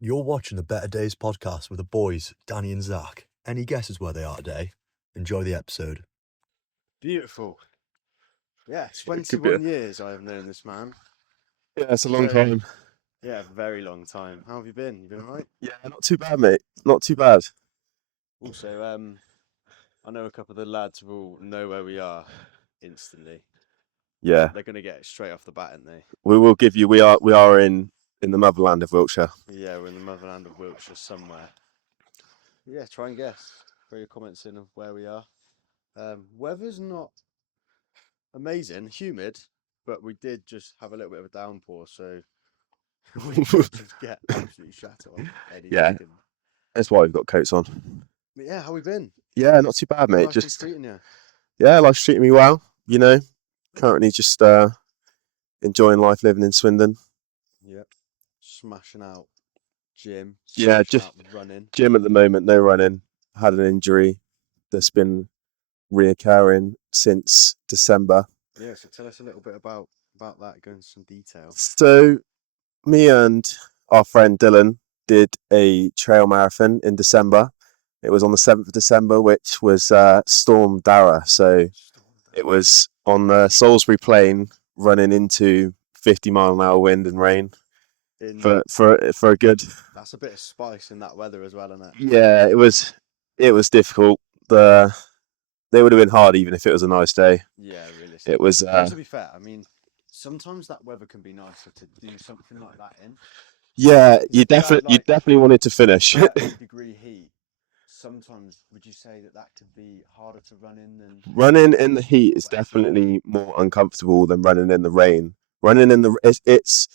You're watching the Better Days podcast with the boys, Danny and Zach. Any guesses where they are today? Enjoy the episode. Beautiful. Yeah, Could be 21 years I have known this man. Yeah, it's a long So- time. Yeah, very long time. How have you been? You been all right? Yeah, not too bad, mate. Not too bad. Also, I know a couple of the lads will know where we are instantly. Yeah, They're going to get it straight off the bat, aren't they? we will give you. We are in the motherland of Wiltshire. Yeah, we're in the motherland of Wiltshire somewhere. Yeah, try and guess. Throw your comments in of where we are. Weather's not amazing, humid, but we did just have a little bit of a downpour, so we could just get absolutely shattered on any Yeah. second. That's why we've got coats on. But yeah, how we been? Yeah, not too bad, mate. Life's been Just treating you. life's treating me well. You know, currently just enjoying life, living in Swindon. Yep. Smashing out gym. Yeah, smashing just- out running. Gym at the moment, no running. Had an injury that's been reoccurring since December. Yeah, so tell us a little bit about that, go into some detail. So, me and our friend Dylan did a trail marathon in December. It was on the 7th of December, which was Storm Dara. So it was on the Salisbury Plain, running into 50-mile-an-hour wind and rain for a good. That's a bit of spice in that weather as well, isn't it? Yeah, it was difficult. They would have been hard even if it was a nice day. Yeah, realistically. It was. To be fair, I mean, sometimes that weather can be nicer to do something like that in. Yeah, you Yeah, definitely wanted to finish. 30-degree heat. Sometimes, would you say that can be harder to run in than Running in the heat is definitely more uncomfortable than running in the rain. Running in the it's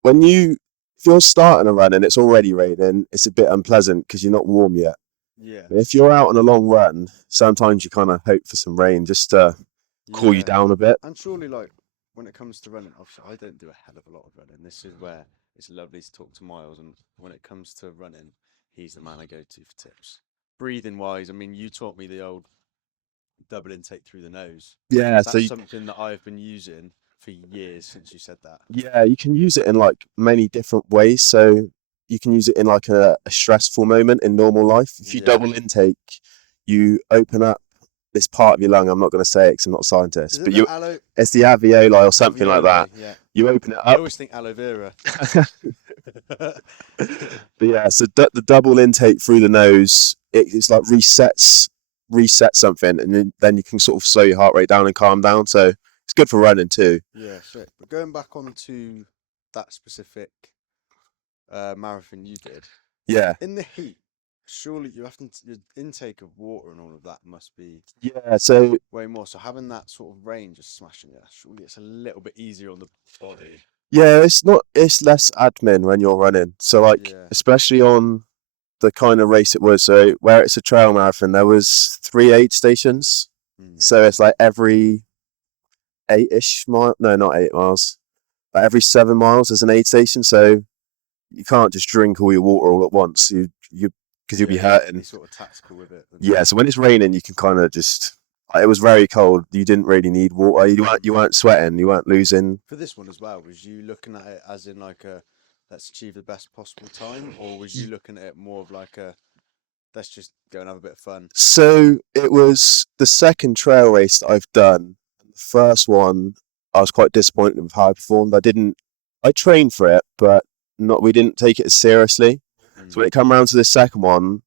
when if you're starting a run and it's already raining, it's a bit unpleasant because you're not warm yet. Yeah. If you're out on a long run, sometimes you kind of hope for some rain just to cool you Yeah. down a bit. And surely, like, when it comes to running, obviously, I don't do a hell of a lot of running. This is where it's lovely to talk to Myles. And when it comes to running, he's the man I go to for tips. Breathing wise, I mean, you taught me the old double intake through the nose. Yeah, That's something that I've been using for years since you said that. yeah, you can use it in like many different ways. So you can use it in like a stressful moment in normal life. If you Yeah. double intake, you open up this part of your lung. I'm not going to say it because I'm not a scientist, Isn't but it it's the alveoli or something like that. Yeah. You open it I up. always think aloe vera. But yeah, so the double intake through the nose, it's like resets something, and then you can sort of slow your heart rate down and calm down. So it's good for running too. Yeah, shit. But going back onto that specific marathon you did, Yeah, in the heat, surely you have to, your intake of water and all of that must be yeah. So way more. So having that sort of rain just smashing you, surely it's a little bit easier on the body. yeah, it's less admin when you're running. So like, Yeah. especially on the kind of race it was. So where it's a trail marathon, there was 3 aid stations. So it's like every 8-ish mile. No, not 8 miles. Like every 7 miles there's an aid station. So you can't just drink all your water all at once. Because you'll be hurting. Be sort of tactical with it. Yeah. So when it's raining, you can kind of just. It was very cold. You didn't really need water. You weren't sweating. You weren't losing. For this one as well, was you looking at it as in like a let's achieve the best possible time, or was you looking at it more of like a let's just go and have a bit of fun? So it was the second trail race that I've done. The first one, I was quite disappointed with how I performed. I trained for it, but we didn't take it as seriously. So when it came around to the second one,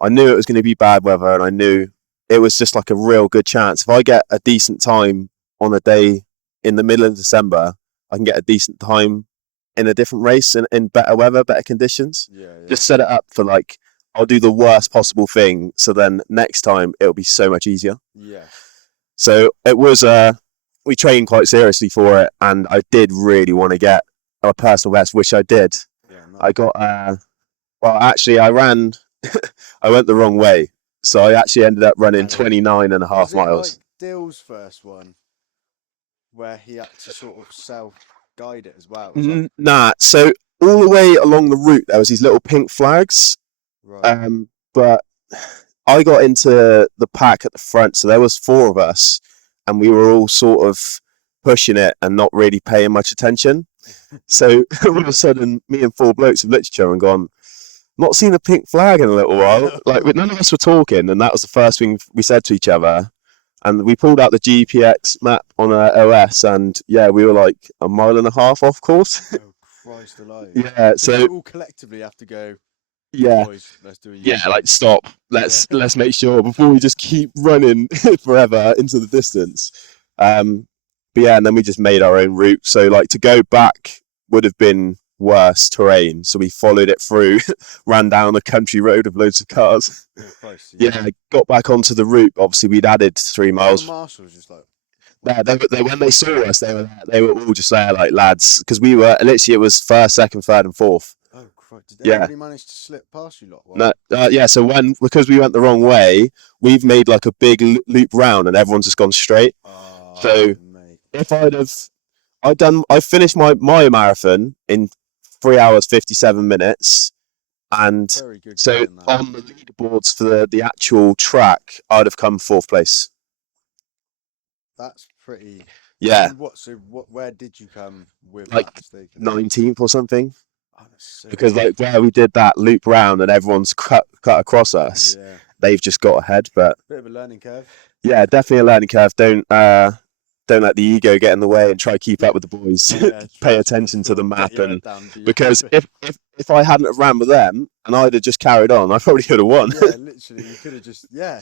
I knew it was going to be bad weather, and I knew it was just like a real good chance. If I get a decent time on a day in the middle of December, I can get a decent time in a different race in better weather, better conditions. Yeah. Just set it up for like, I'll do the worst possible thing, so then next time it'll be so much easier. Yeah. So it was, we trained quite seriously for it, and I did really want to get a personal best, which I did. Yeah. I got, well, actually, I ran, I went the wrong way. So I actually ended up running 29 and a half Was it miles. like Dill's first one, where he had to sort of self-guide it as well? Was that- Nah, so all the way along the route, there was these little pink flags. Right. But I got into the pack at the front, so there was 4 of us, and we were all sort of pushing it and not really paying much attention. So all of a sudden, me and four blokes have looked at each other and gone, not seen a pink flag in a little while. Like none of us were talking, and that was the first thing we said to each other. And we pulled out the GPX map on our OS, and yeah, we were like a mile and a half off course. Oh Christ alive! Yeah, So so you all collectively have to go. yeah, Boys, let's do a yeah, U-turn. like stop. Let's make sure before we just keep running forever into the distance. But yeah, and then we just made our own route. So like to go back would have been worse terrain. So we followed it through, ran down a country road with loads of cars. Oh Christ! So Yeah, got back onto the route. Obviously, we'd added 3 the miles. marshals just like. Yeah, when they saw us, they were all just there like lads, because we were literally, it was first, second, third, and fourth. Oh Christ! Did Yeah. anybody manage to slip past you lot? No, yeah. So because we went the wrong way, we've made like a big loop round, and everyone's just gone straight. Oh, So mate. if I finished my marathon in 3 hours 57 minutes, and Very good. so going, that. on the leaderboards for the actual track, I'd have come fourth place. That's pretty. Yeah, And where did you come with Like, that stake? 19th or something. Oh, that's so Because good. like where we did that loop round and everyone's cut across us, Yeah, they've just got ahead. But bit of a learning curve. yeah, definitely a learning curve. Don't let the ego get in the way and try to keep up with the boys. Yeah, Pay true. attention to the Get map, your and head down, do your because bit. if I hadn't have ran with them and I'd have just carried on, I probably could have won. Yeah, literally, you could have just Yeah,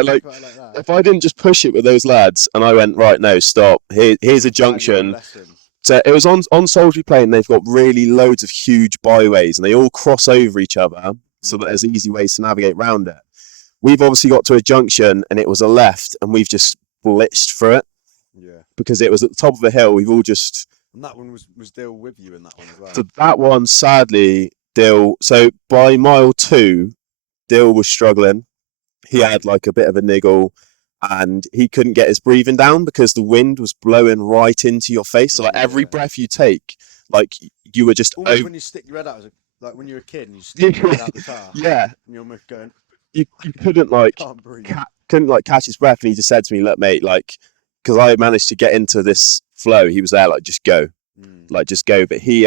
like that. if I didn't just push it with those lads and I went right, no, stop. Here's a Valuable junction. lesson. So it was on Salisbury Plain. They've got really loads of huge byways, and they all cross over each other, so that there's easy ways to navigate around it. We've obviously got to a junction, and it was a left, and we've just blitzed through it Yeah, because it was at the top of a hill. We've all just and that one was Dill with you in that one as well. so that one, sadly, Dill. So by mile 2, Dill was struggling. He had like a bit of a niggle, and he couldn't get his breathing down because the wind was blowing right into your face. So like every Yeah. breath you take, like you were just Almost when you stick your head out, like when you're a kid and you stick your head out the car, yeah. and you're almost going, You couldn't like can't breathe. couldn't like catch his breath, and he just said to me, "Look, mate, like because I managed to get into this flow, he was there like just go, like just go." But he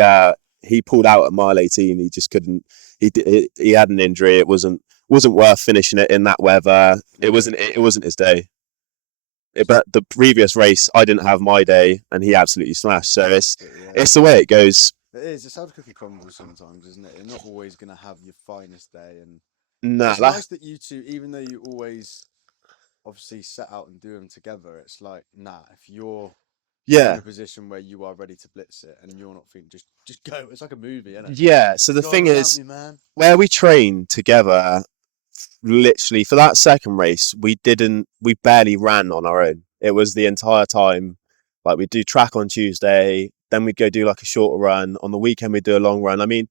pulled out at mile 18. He just couldn't. He had an injury. It wasn't worth finishing it in that weather. It wasn't his day. But the previous race, I didn't have my day, and he absolutely smashed. So it's the way it goes. It is. It's how the cookie crumbles sometimes, isn't it? You're not always going to have your finest day, and Nah, it's nice that you two, even though you always obviously set out and do them together, it's like, nah, if you're in yeah, a position where you are ready to blitz it and you're not thinking, just go. It's like a movie, isn't it? yeah. So the Go thing on, is, without me, man. where we trained together, literally for that second race, we barely ran on our own. It was the entire time. Like we'd do track on Tuesday, then we'd go do like a shorter run. On the weekend, we'd do a long run. I mean,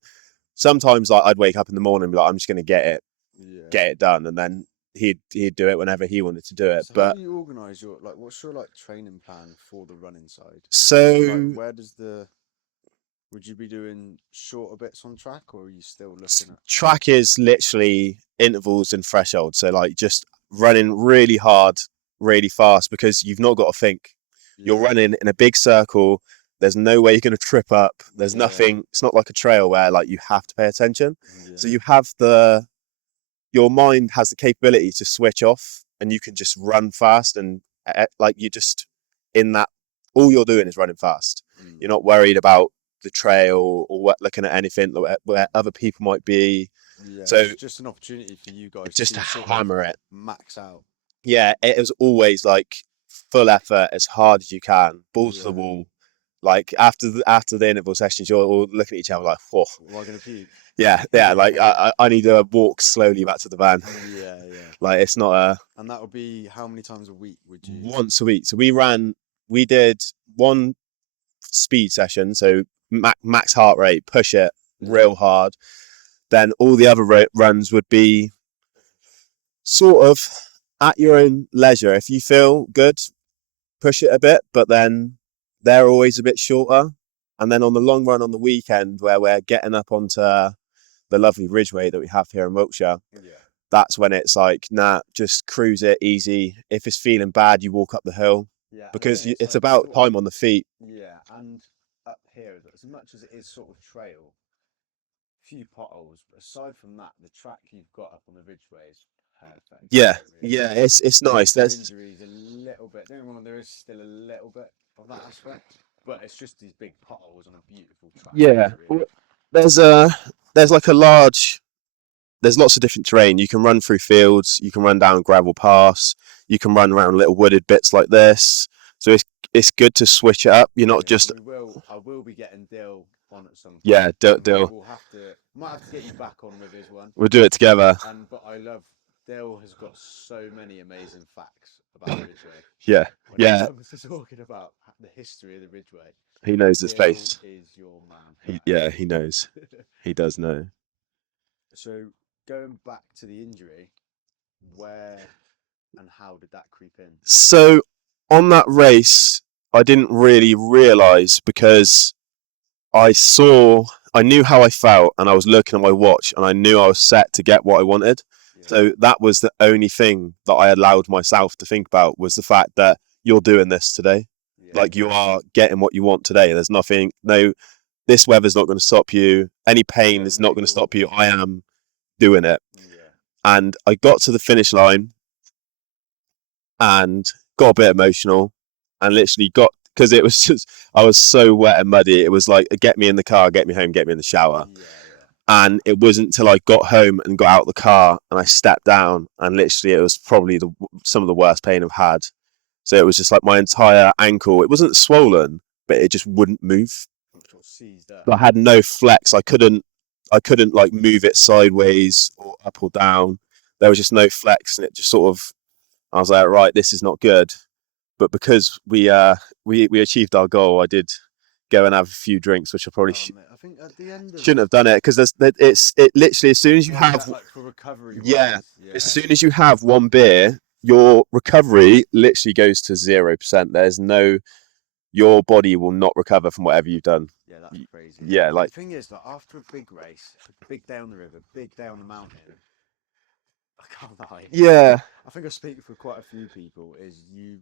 sometimes like I'd wake up in the morning and be like, I'm just going to get it done. And then he'd do it whenever he wanted to do it. So But how do you organise your, like, what's your like training plan for the running side? so Like, would you be doing shorter bits on track, or are you still looking at track is literally intervals and thresholds. So like just running really hard, really fast, because you've not got to think. You're running in a big circle. There's no way you're going to trip up. There's nothing. It's not like a trail where like you have to pay attention. So you have your mind has the capability to switch off, and you can just run fast, and like you just in that. All you're doing is running fast. You're not worried about the trail or looking at anything where other people might be. So it's just an opportunity for you guys just to sort hammer of it. max out. Yeah, it was always like full effort, as hard as you can, balls to the wall. Like after the interval sessions, you're all looking at each other like, "Whoa, am I gonna puke?" Yeah. Like I need to walk slowly back to the van. Yeah. Like it's not a. And that would be how many times a week would you? Once a week. So we did one speed session, so max heart rate, push it real hard. Then all the other runs would be sort of at your own leisure. If you feel good, push it a bit, but then they're always a bit shorter. And then on the long run on the weekend, where we're getting up onto the lovely Ridgeway that we have here in Wiltshire, that's when it's like, nah, just cruise it easy. If it's feeling bad, you walk up the hill. Because it's about time on the feet. Yeah, and here is that as much as it is sort of trail, few potholes, but aside from that, the track you've got up on the Ridgeway is perfect. Yeah, Really. yeah, it's nice. Their There's injuries a little bit. Don't get me wrong, there is still a little bit of that aspect, but it's just these big potholes on a beautiful track. yeah, Really. there's like a large. There's lots of different terrain. You can run through fields. You can run down gravel paths. You can run around little wooded bits like this. So it's good to switch it up. You're not just I will be getting Dill on at some point. yeah. Dill. Might have to get you back on with his one. We'll do it together. But I love Dill has got so many amazing facts about the Ridgeway. Yeah, When it comes to talking about the history of the Ridgeway, he knows the Dill space. is your man. He knows. He does know. So going back to the injury, where and how did that creep in? So on that race, I didn't really realise because I knew how I felt, and I was looking at my watch, and I knew I was set to get what I wanted. Yeah. So that was the only thing that I allowed myself to think about, was the fact that you're doing this today. Yeah. Like, you are getting what you want today. There's nothing, no, this weather's not going to stop you. Any pain is not going to stop you. I am doing it. Yeah. And I got to the finish line and got a bit emotional, and literally because it was just, I was so wet and muddy. It was like, get me in the car, get me home, get me in the shower. Yeah. And it wasn't until I got home and got out of the car and I stepped down, and literally it was probably some of the worst pain I've had. So it was just like my entire ankle. It wasn't swollen, but it just wouldn't move. Sort of seized up. I had no flex. I couldn't like move it sideways or up or down. There was just no flex, and it just sort of, I was like, right, this is not good. But because we achieved our goal, I did go and have a few drinks, which I probably Mate, I think at the end of shouldn't have done it, because it literally, as soon as you have like for recovery. yeah, as soon as you have one beer, your recovery literally goes to 0%. There's no, your body will not recover from whatever you've done. Yeah, that's crazy. Yeah, like the thing is, like after a big race, big down the river, big down the mountain, I can't lie. yeah, I think I speak for quite a few people. Is you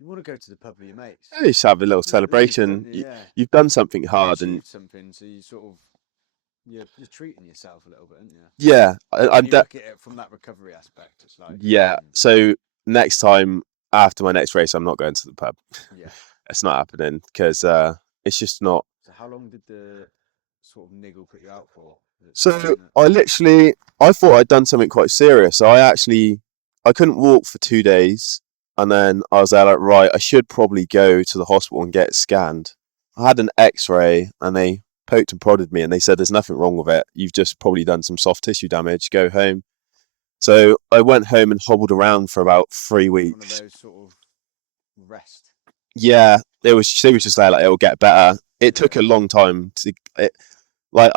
want to go to the pub with your mates. you just have a little Leave, celebration. don't you? Yeah. You've done something hard, You and achieved something, so you sort of you're treating yourself a little bit, aren't you? yeah, You look at it from that recovery aspect. It's like yeah. So next time, after my next race, I'm not going to the pub. Yeah. It's not happening, because it's just not. So how long did the sort of niggle put you out for? So I thought I'd done something quite serious. So I couldn't walk for 2 days, and then I was there like, right, I should probably go to the hospital and get it scanned. I had an X-ray, and they poked and prodded me, and they said there's nothing wrong with it. You've just probably done some soft tissue damage. Go home. So I went home and hobbled around for about 3 weeks. One of those sort of rest. Yeah, they was just there like, it'll get better. It took a long time to like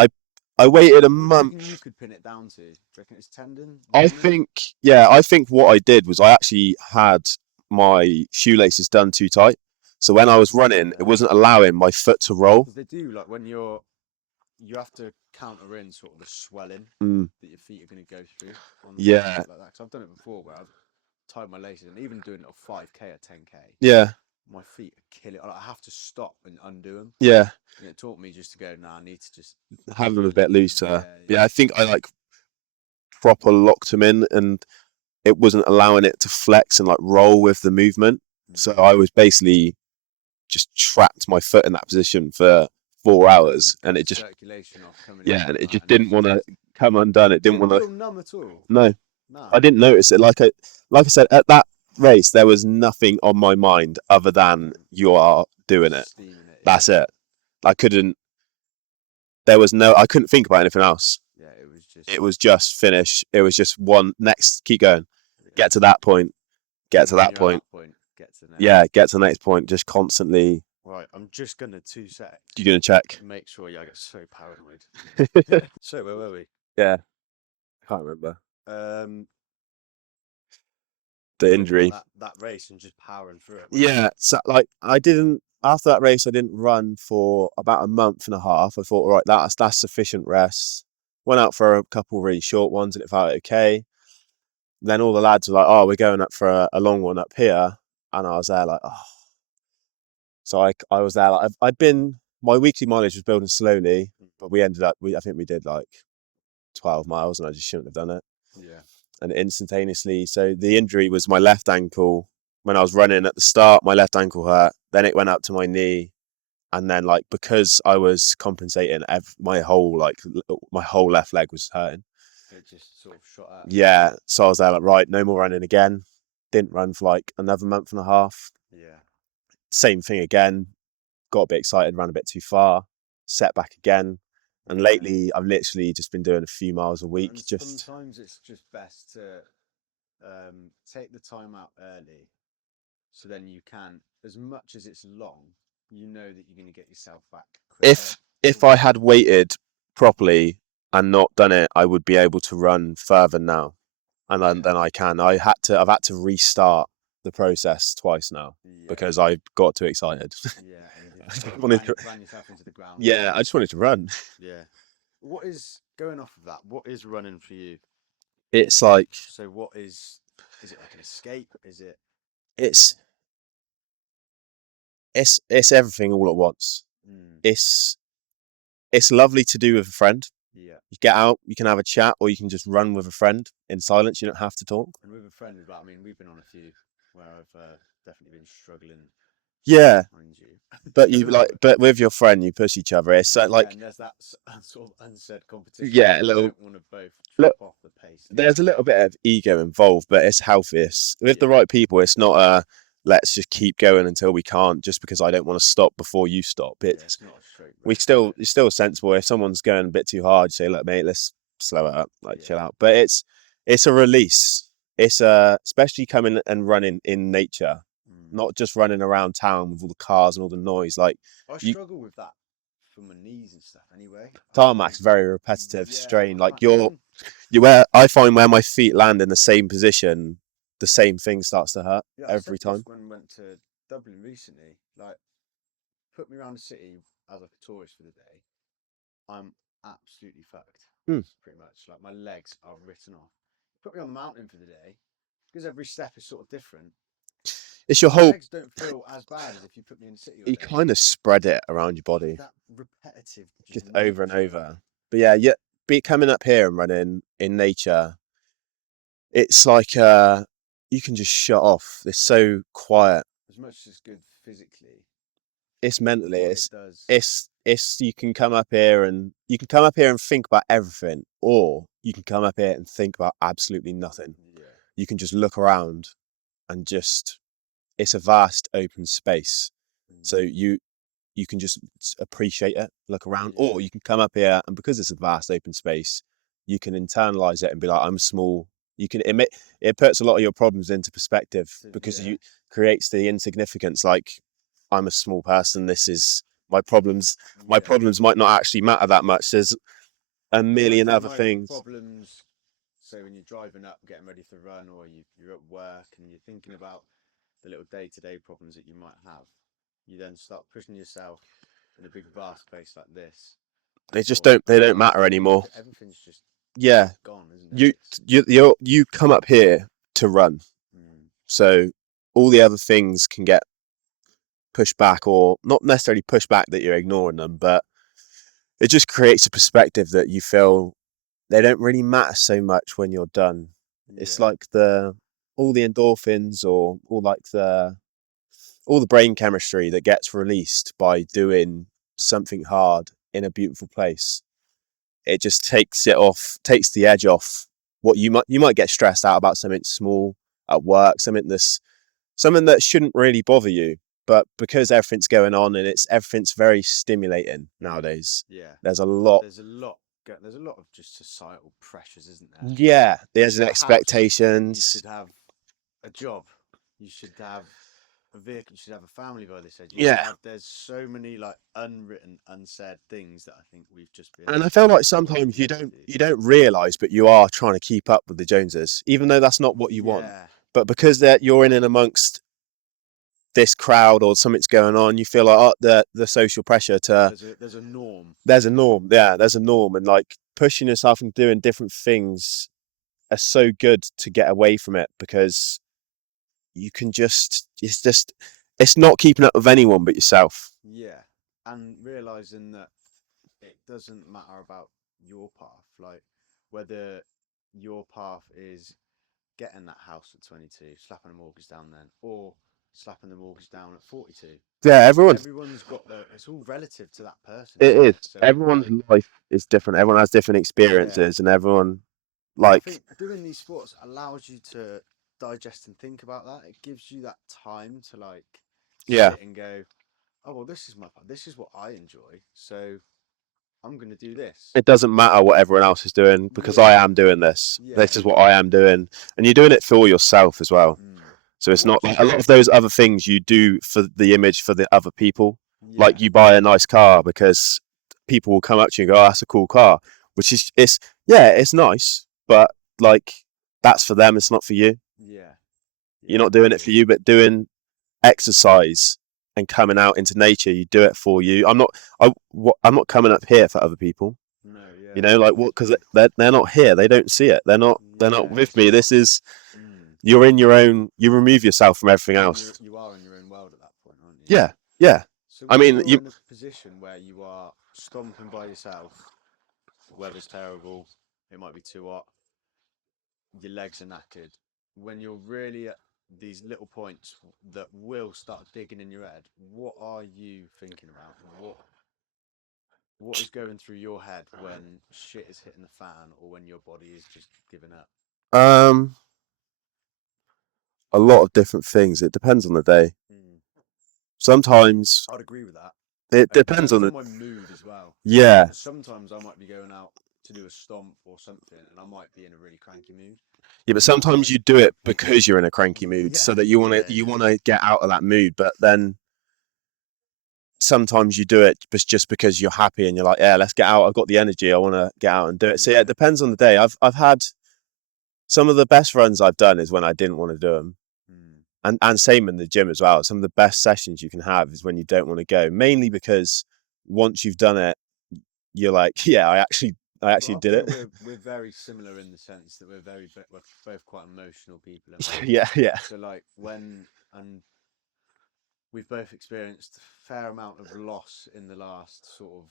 I waited a month. What do you reckon you could pin it down to? Do you reckon it's tendon? I think what I did was I actually had my shoelaces done too tight. So when I was running, it wasn't allowing my foot to roll. 'Cause they do, like when you have to counter in sort of the swelling Mm. that your feet are going to go through. Yeah. Like that. 'Cause I've done it before where I've tied my laces, and even doing it on 5k or 10k. Yeah. My feet are killing. I have to stop and undo them. Yeah. And it taught me just to go, nah, I need to just Have them a bit looser. Yeah. I think I like proper locked them in, and it wasn't allowing it to flex and like roll with the movement. So I was basically just trapped my foot in that position for 4 hours, and it just circulation off coming yeah, and it just didn't want to come undone. It didn't want to feel numb at all. No, Nah. I didn't notice it. Like I said, at that race, there was nothing on my mind other than you are doing it. That's it. I couldn't think about anything else. Yeah, it was just finish. It was just one next, keep going, get to that point, get to that point. Get to the next. Yeah, get to the next point, just constantly. Right, I'm just gonna 2 secs. You're gonna check. Make sure I get so paranoid. So where were we? Yeah, I can't remember. The talking injury. about that race and just powering through it. Yeah, so like after that race, I didn't run for about a month and a half. I thought, all right, that's sufficient rest. Went out for a couple really short ones, and it felt okay. Then all the lads were like, "Oh, we're going up for a long one up here," and I was there like, "Oh." So I was there like, I'd been my weekly mileage was building slowly, but we ended up. I think we did like 12 miles, and I just shouldn't have done it. Yeah. And instantaneously, so the injury was my left ankle. When I was running at the start, my left ankle hurt. Then it went up to my knee, and then like because I was compensating, my whole left leg was hurting. It just sort of shot out. Yeah, so I was there like, right, no more running again. Didn't run for like another month and a half. Yeah. Same thing again. Got a bit excited, ran a bit too far, set back again. And lately, I've literally just been doing a few miles a week. And sometimes it's just best to take the time out early, so then you can, as much as it's long, you know that you're going to get yourself back quicker. If I had waited properly and not done it, I would be able to run further now, and then I can. I've had to restart the process twice now because I got too excited. Yeah, ran yourself into the ground. Yeah, I just wanted to run. Yeah. What is going off of that? What is running for you? It's like, so what is it like an escape? Is it? It's everything all at once. It's lovely to do with a friend. Yeah. You get out, you can have a chat, or you can just run with a friend in silence. You don't have to talk. And with a friend, I mean, we've been on a few where I've definitely been struggling. Yeah, but with your friend, you push each other. It's like, and there's that sort of unsaid competition. Yeah, a little. Don't want to both drop off the pace. There's a little bit of ego involved, but it's healthy. With the right people, it's not let's just keep going until we can't, just because I don't want to stop before you stop. It's not a straight race. It's still sensible. If someone's going a bit too hard, you say, look, mate, let's slow it up, chill out. But it's a release. It's especially coming and running in nature, not just running around town with all the cars and all the noise. Like, I struggle with that for my knees and stuff anyway. Tarmac's very repetitive strain. Like I find where my feet land in the same position, the same thing starts to hurt every time. When we went to Dublin recently, like, put me around the city as like a tourist for the day, I'm absolutely fucked. Pretty much, like, my legs are written off. Put me on the mountain for the day, because every step is sort of different. It's your my whole legs don't feel as bad as if you put me in the city. You kind of spread it around your body. That repetitive, just over and over. But yeah, coming up here and running in nature, it's like you can just shut off. It's so quiet. As much as it's good physically, it's mentally. It's you can come up here and think about everything, or you can come up here and think about absolutely nothing. Yeah. You can just look around and it's a vast open space. So you can just appreciate it, look around, or you can come up here, and because it's a vast open space, you can internalize it and be like, I'm small. It puts a lot of your problems into perspective, because you creates the insignificance. Like, I'm a small person. This is my problems. My problems might not actually matter that much. There's a million other things. Problems. So when you're driving up, getting ready for run, or you're at work and you're thinking about the little day-to-day problems that you might have, you then start pushing yourself in a big vast space like this. They don't matter anymore. Everything's just gone, isn't it? You come up here to run, so all the other things can get pushed back, or not necessarily pushed back that you're ignoring them, but it just creates a perspective that you feel they don't really matter so much when you're done. It's like all the endorphins, or all the brain chemistry that gets released by doing something hard in a beautiful place. It just takes the edge off. What you might get stressed out about something small at work, something that shouldn't really bother you, but because everything's going on and everything's very stimulating nowadays. There's a lot of just societal pressures, isn't there? Yeah, there's expectations. You should have a job. You should have a vehicle. You should have a family, by this age. There's so many like unwritten, unsaid things that I think we've just been. And I feel like sometimes you don't realise, but you are trying to keep up with the Joneses, even though that's not what you want. But because you're in and amongst this crowd, or something's going on, you feel like the social pressure to. There's a norm. There's a norm. Yeah, there's a norm, and like pushing yourself and doing different things are so good to get away from it, because you can it's not keeping up with anyone but yourself. Yeah, and realizing that it doesn't matter about your path, like whether your path is getting that house at 22, slapping the mortgage down then, or slapping the mortgage down at 42. Yeah, Everyone's got it's all relative to that person, it isn't is. it? So Everyone's like, life is different. Everyone has different yeah, experiences, and everyone I like think doing these sports allows you to digest and think about that. It gives you that time to like yeah. sit and go, oh well, this is my part. This is what I enjoy, so I'm gonna do this. It doesn't matter what everyone else is doing because I Yeah, am doing this. yeah. This is what I am doing, and you're doing it for yourself as well. Mm. So I it's not watched. like a lot of those other things you do for the image for the other people. Yeah, Like you buy a nice car because people will come up to you and go, "Oh, that's a cool car," which is it's nice, but like that's for them. It's not for you. yeah, You're yeah. not I doing it for agree. you, but doing exercise and coming out into nature, you do it for you. I'm not coming up here for other people. No, yeah, You know, like what? Because they're not here. They don't see it. They're not yeah. with me. This is Mm. you're in your own. You remove yourself from everything You're else. you are in your own world at that point, aren't you? Yeah, yeah. So I when mean, you're you in a position where you are stomping by yourself, weather's terrible, it might be too hot, your legs are knackered. When you're really at these little points that will start digging in your head, what are you thinking about? What is going through your head when shit is hitting the fan or when your body is just giving up? um a lot of different things. It depends on the day. Mm. Sometimes I'd agree with that. it It depends on depends on the my mood as well. yeah, Sometimes I might be going out to do a stomp or something, and I might be in a really cranky mood. yeah. But And that sometimes might, you do it because you're in a cranky mood, yeah, so that you want to get out of that mood. But then sometimes you do it just because you're happy and you're like, yeah, let's get out. I've got the energy. I want to get out and do it. So yeah, yeah, it depends on the day. I've had some of the best runs I've done is when I didn't want to do them. mm, And same in the gym as well. Some of the best sessions you can have is when you don't want to go, mainly because once you've done it, you're like, yeah, I but actually I did feel it. we're very similar in the sense that we're both quite emotional people, and Yeah, yeah, so like when and we've both experienced a fair amount of loss in the last sort of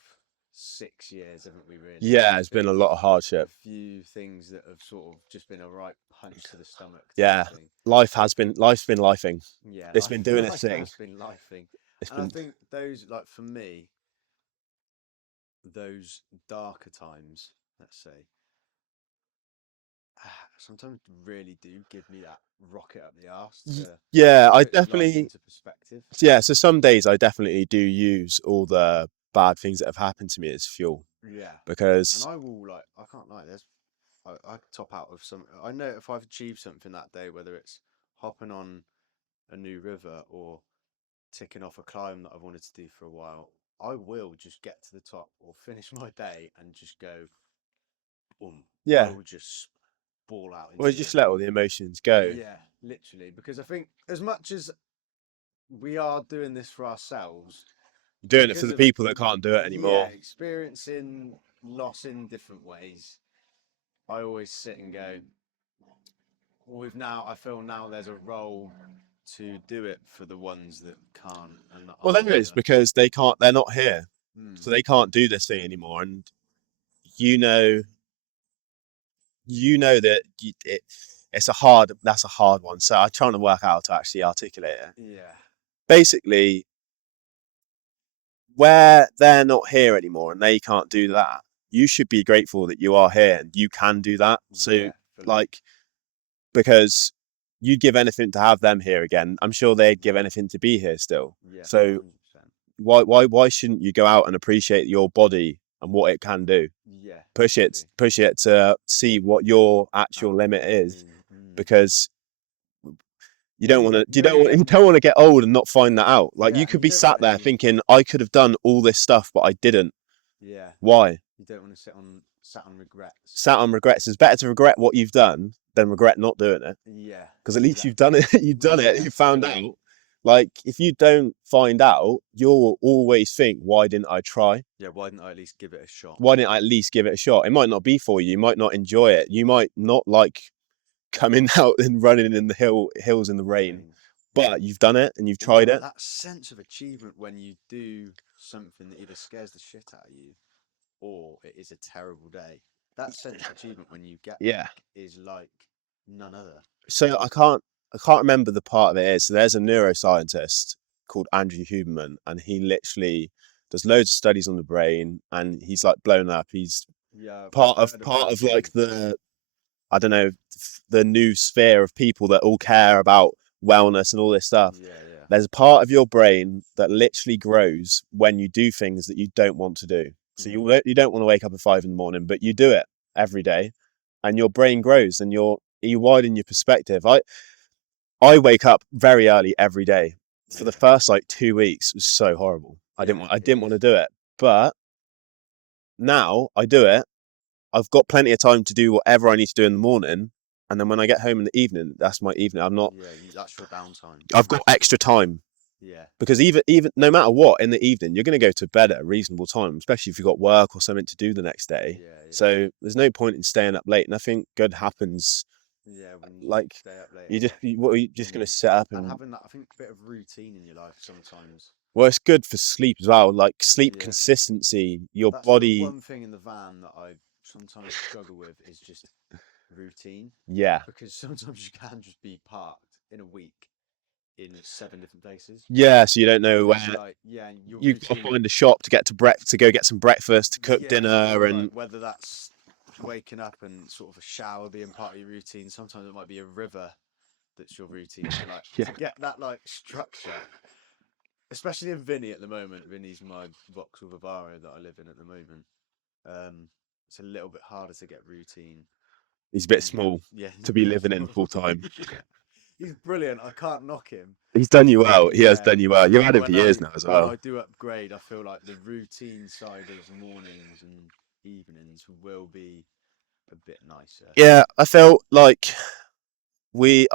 6 years, haven't we? Really, yeah. there's It's been a been lot of a hardship. few things that have sort of just been a right punch to the stomach type Yeah, thing. life's been lifing. Yeah, It's been doing its life thing. has been lifing, It's and I been think those, like for me, those darker times, let's say, sometimes really do give me that rocket up the arse to yeah. I put life definitely into perspective. yeah. So some days I definitely do use all the bad things that have happened to me as fuel Yeah, and because I will like I can't lie. I top out of some. I know if I've achieved something that day, whether it's hopping on a new river or ticking off a climb that I've wanted to do for a while, I will just get to the top or finish my day and just go, boom. I yeah. will just ball out Well, into just the let all the emotions go. yeah, literally. Because I think as much as we are doing this for ourselves, Doing it for because the of people that can't do it yeah, anymore. experiencing loss in different ways, I always sit and go, I feel now there's a role to do it for the ones that can't and that Well, aren't there is here. because they're not here, Mm, so they can't do this thing anymore. And you know, you know that that's a hard one. So I'm trying to work out how to actually articulate it. yeah, Basically, where they're not here anymore and they can't do that, you should be grateful that you are here and you can do that. So, yeah, fully. like, because you'd give anything to have them here again. I'm sure they'd give anything to be here still. Yeah, So 100%. why shouldn't you go out and appreciate your body and what it can do? Yeah, Push literally. it to see what your actual limit is, Mm. because You only get you don't want to get old and not find that out. Like yeah, you and could you be don't want sat there any thinking, I could have done all this stuff, but I didn't. yeah, Why? you don't want to sat on regrets. Sat on regrets. It's better to regret what you've done than regret not doing it. Yeah, Because at least you've done exactly. it. You've done it. Yeah, You found fully. out. Like if you don't find out, you'll always think, why didn't I try? Yeah, why didn't I at least give it a shot? Why didn't I at least give it a shot? It might not be for you. You might not enjoy it. You might not like coming out and running in the hills in the rain. but you've done it and you've Yeah, tried but it. that sense of achievement when you do something that either scares the shit out of you or it is a terrible day. That sense of achievement when you get Yeah. back is like none other. So I can't remember the part of it is. So there's a neuroscientist called Andrew Huberman, and he literally does loads of studies on the brain, and he's like blown up. He's Yeah, part I've of heard part about of him. like the, I don't know, the new sphere of people that all care about wellness and all this stuff. Yeah, yeah. There's a part of your brain that literally grows when you do things that you don't want to do. So you don't want to wake up at 5 in the morning, but you do it every day, and your brain grows, and you widen your perspective. I wake up very early every day. For the first like 2 weeks, it was so horrible. I didn't want to do it, but now I do it. I've got plenty of time to do whatever I need to do in the morning, and then when I get home in the evening, that's my evening. Yeah, that's your downtime. I've got extra time. Yeah. Because even no matter what, in the evening, you're going to go to bed at a reasonable time, especially if you've got work or something to do the next day. Yeah, yeah. So there's no point in staying up late. Nothing good happens. Yeah, when you Like stay up late. you're just going to sit up and and having that, I think, bit of routine in your life sometimes. well, it's good for sleep as well. Like sleep Yeah. consistency, your That's body. the one thing in the van that I sometimes struggle with is just routine. Yeah. Because sometimes you can just be parked in a week in 7 different places. Yeah, so you don't know where. Like, yeah, and your You've got to routine. find a shop to get to to go get some breakfast, to cook Yeah, dinner, so, and like, whether that's waking up and sort of a shower being part of your routine. Sometimes it might be a river that's your routine. And, like, Yeah. to get that like structure, especially in Vinny at the moment. Vinny's my Vauxhall Bavaria that I live in at the moment. It's a little bit harder to get routine. he's a bit small Yeah, to be living in full time. Yeah. He's brilliant. I can't knock him. He's done you well. He has Yeah, done you well. You've but had him for years now as when well. I do upgrade, I feel like the routine side of mornings and evenings will be a bit nicer. Yeah, I felt like we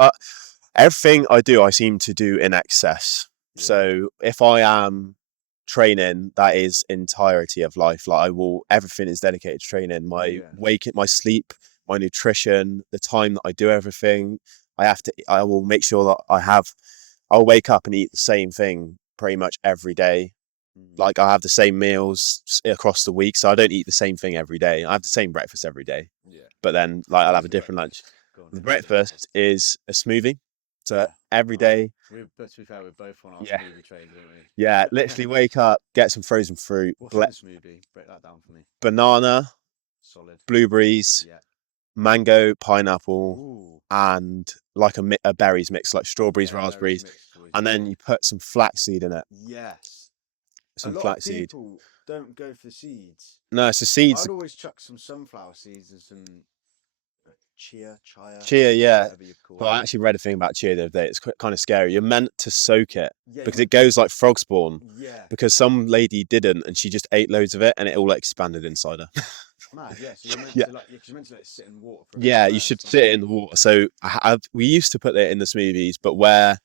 everything I do, I seem to do in excess. Yeah. So if I am training, that is entirety of life. Like everything is dedicated to training. My waking, my sleep, my nutrition, the time that I do everything. I will make sure that I'll wake up and eat the same thing pretty much every day. Like I have the same meals across the week, so I don't eat the same thing every day. I have the same breakfast every day. Yeah. But then like I'll have a different lunch. The breakfast is a smoothie. So every day. But to be fair, we're both on our smoothie train, don't we? Yeah, literally wake up, get some frozen fruit. What's in the smoothie? Break that down for me. Banana. Solid. Blueberries. Yeah. Mango, pineapple. Ooh. And like a berries mix, like strawberries, raspberries. And then you put some flaxseed in it. Yes. Some a lot flaxseed. of people don't go for seeds. No, it's the seeds. I'd always chuck some sunflower seeds and some chia, yeah. Whatever you call But I actually read a thing about chia the other day. It's kind of scary. You're meant to soak it because it goes like frog spawn. Yeah. Because some lady didn't, and she just ate loads of it, and it all expanded inside her. Mad, yeah. So you're meant to you're meant to let it sit in water. For yeah, you should sit it in the water. So we used to put it in the smoothies, but where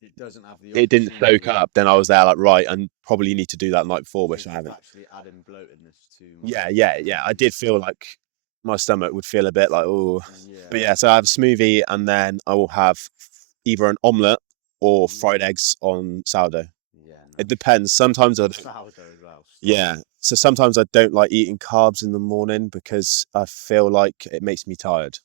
it doesn't have the it didn't soak up, then I was there like, right, and probably need to do that the night before, which I haven't. Actually adding bloatedness to. Yeah. I did feel like my stomach would feel a bit like, oh. Yeah. But yeah, so I have a smoothie, and then I will have either an omelette or fried eggs on sourdough. Yeah. Nice. It depends. Sometimes I sourdough as well. Yeah. So sometimes I don't like eating carbs in the morning because I feel like it makes me tired.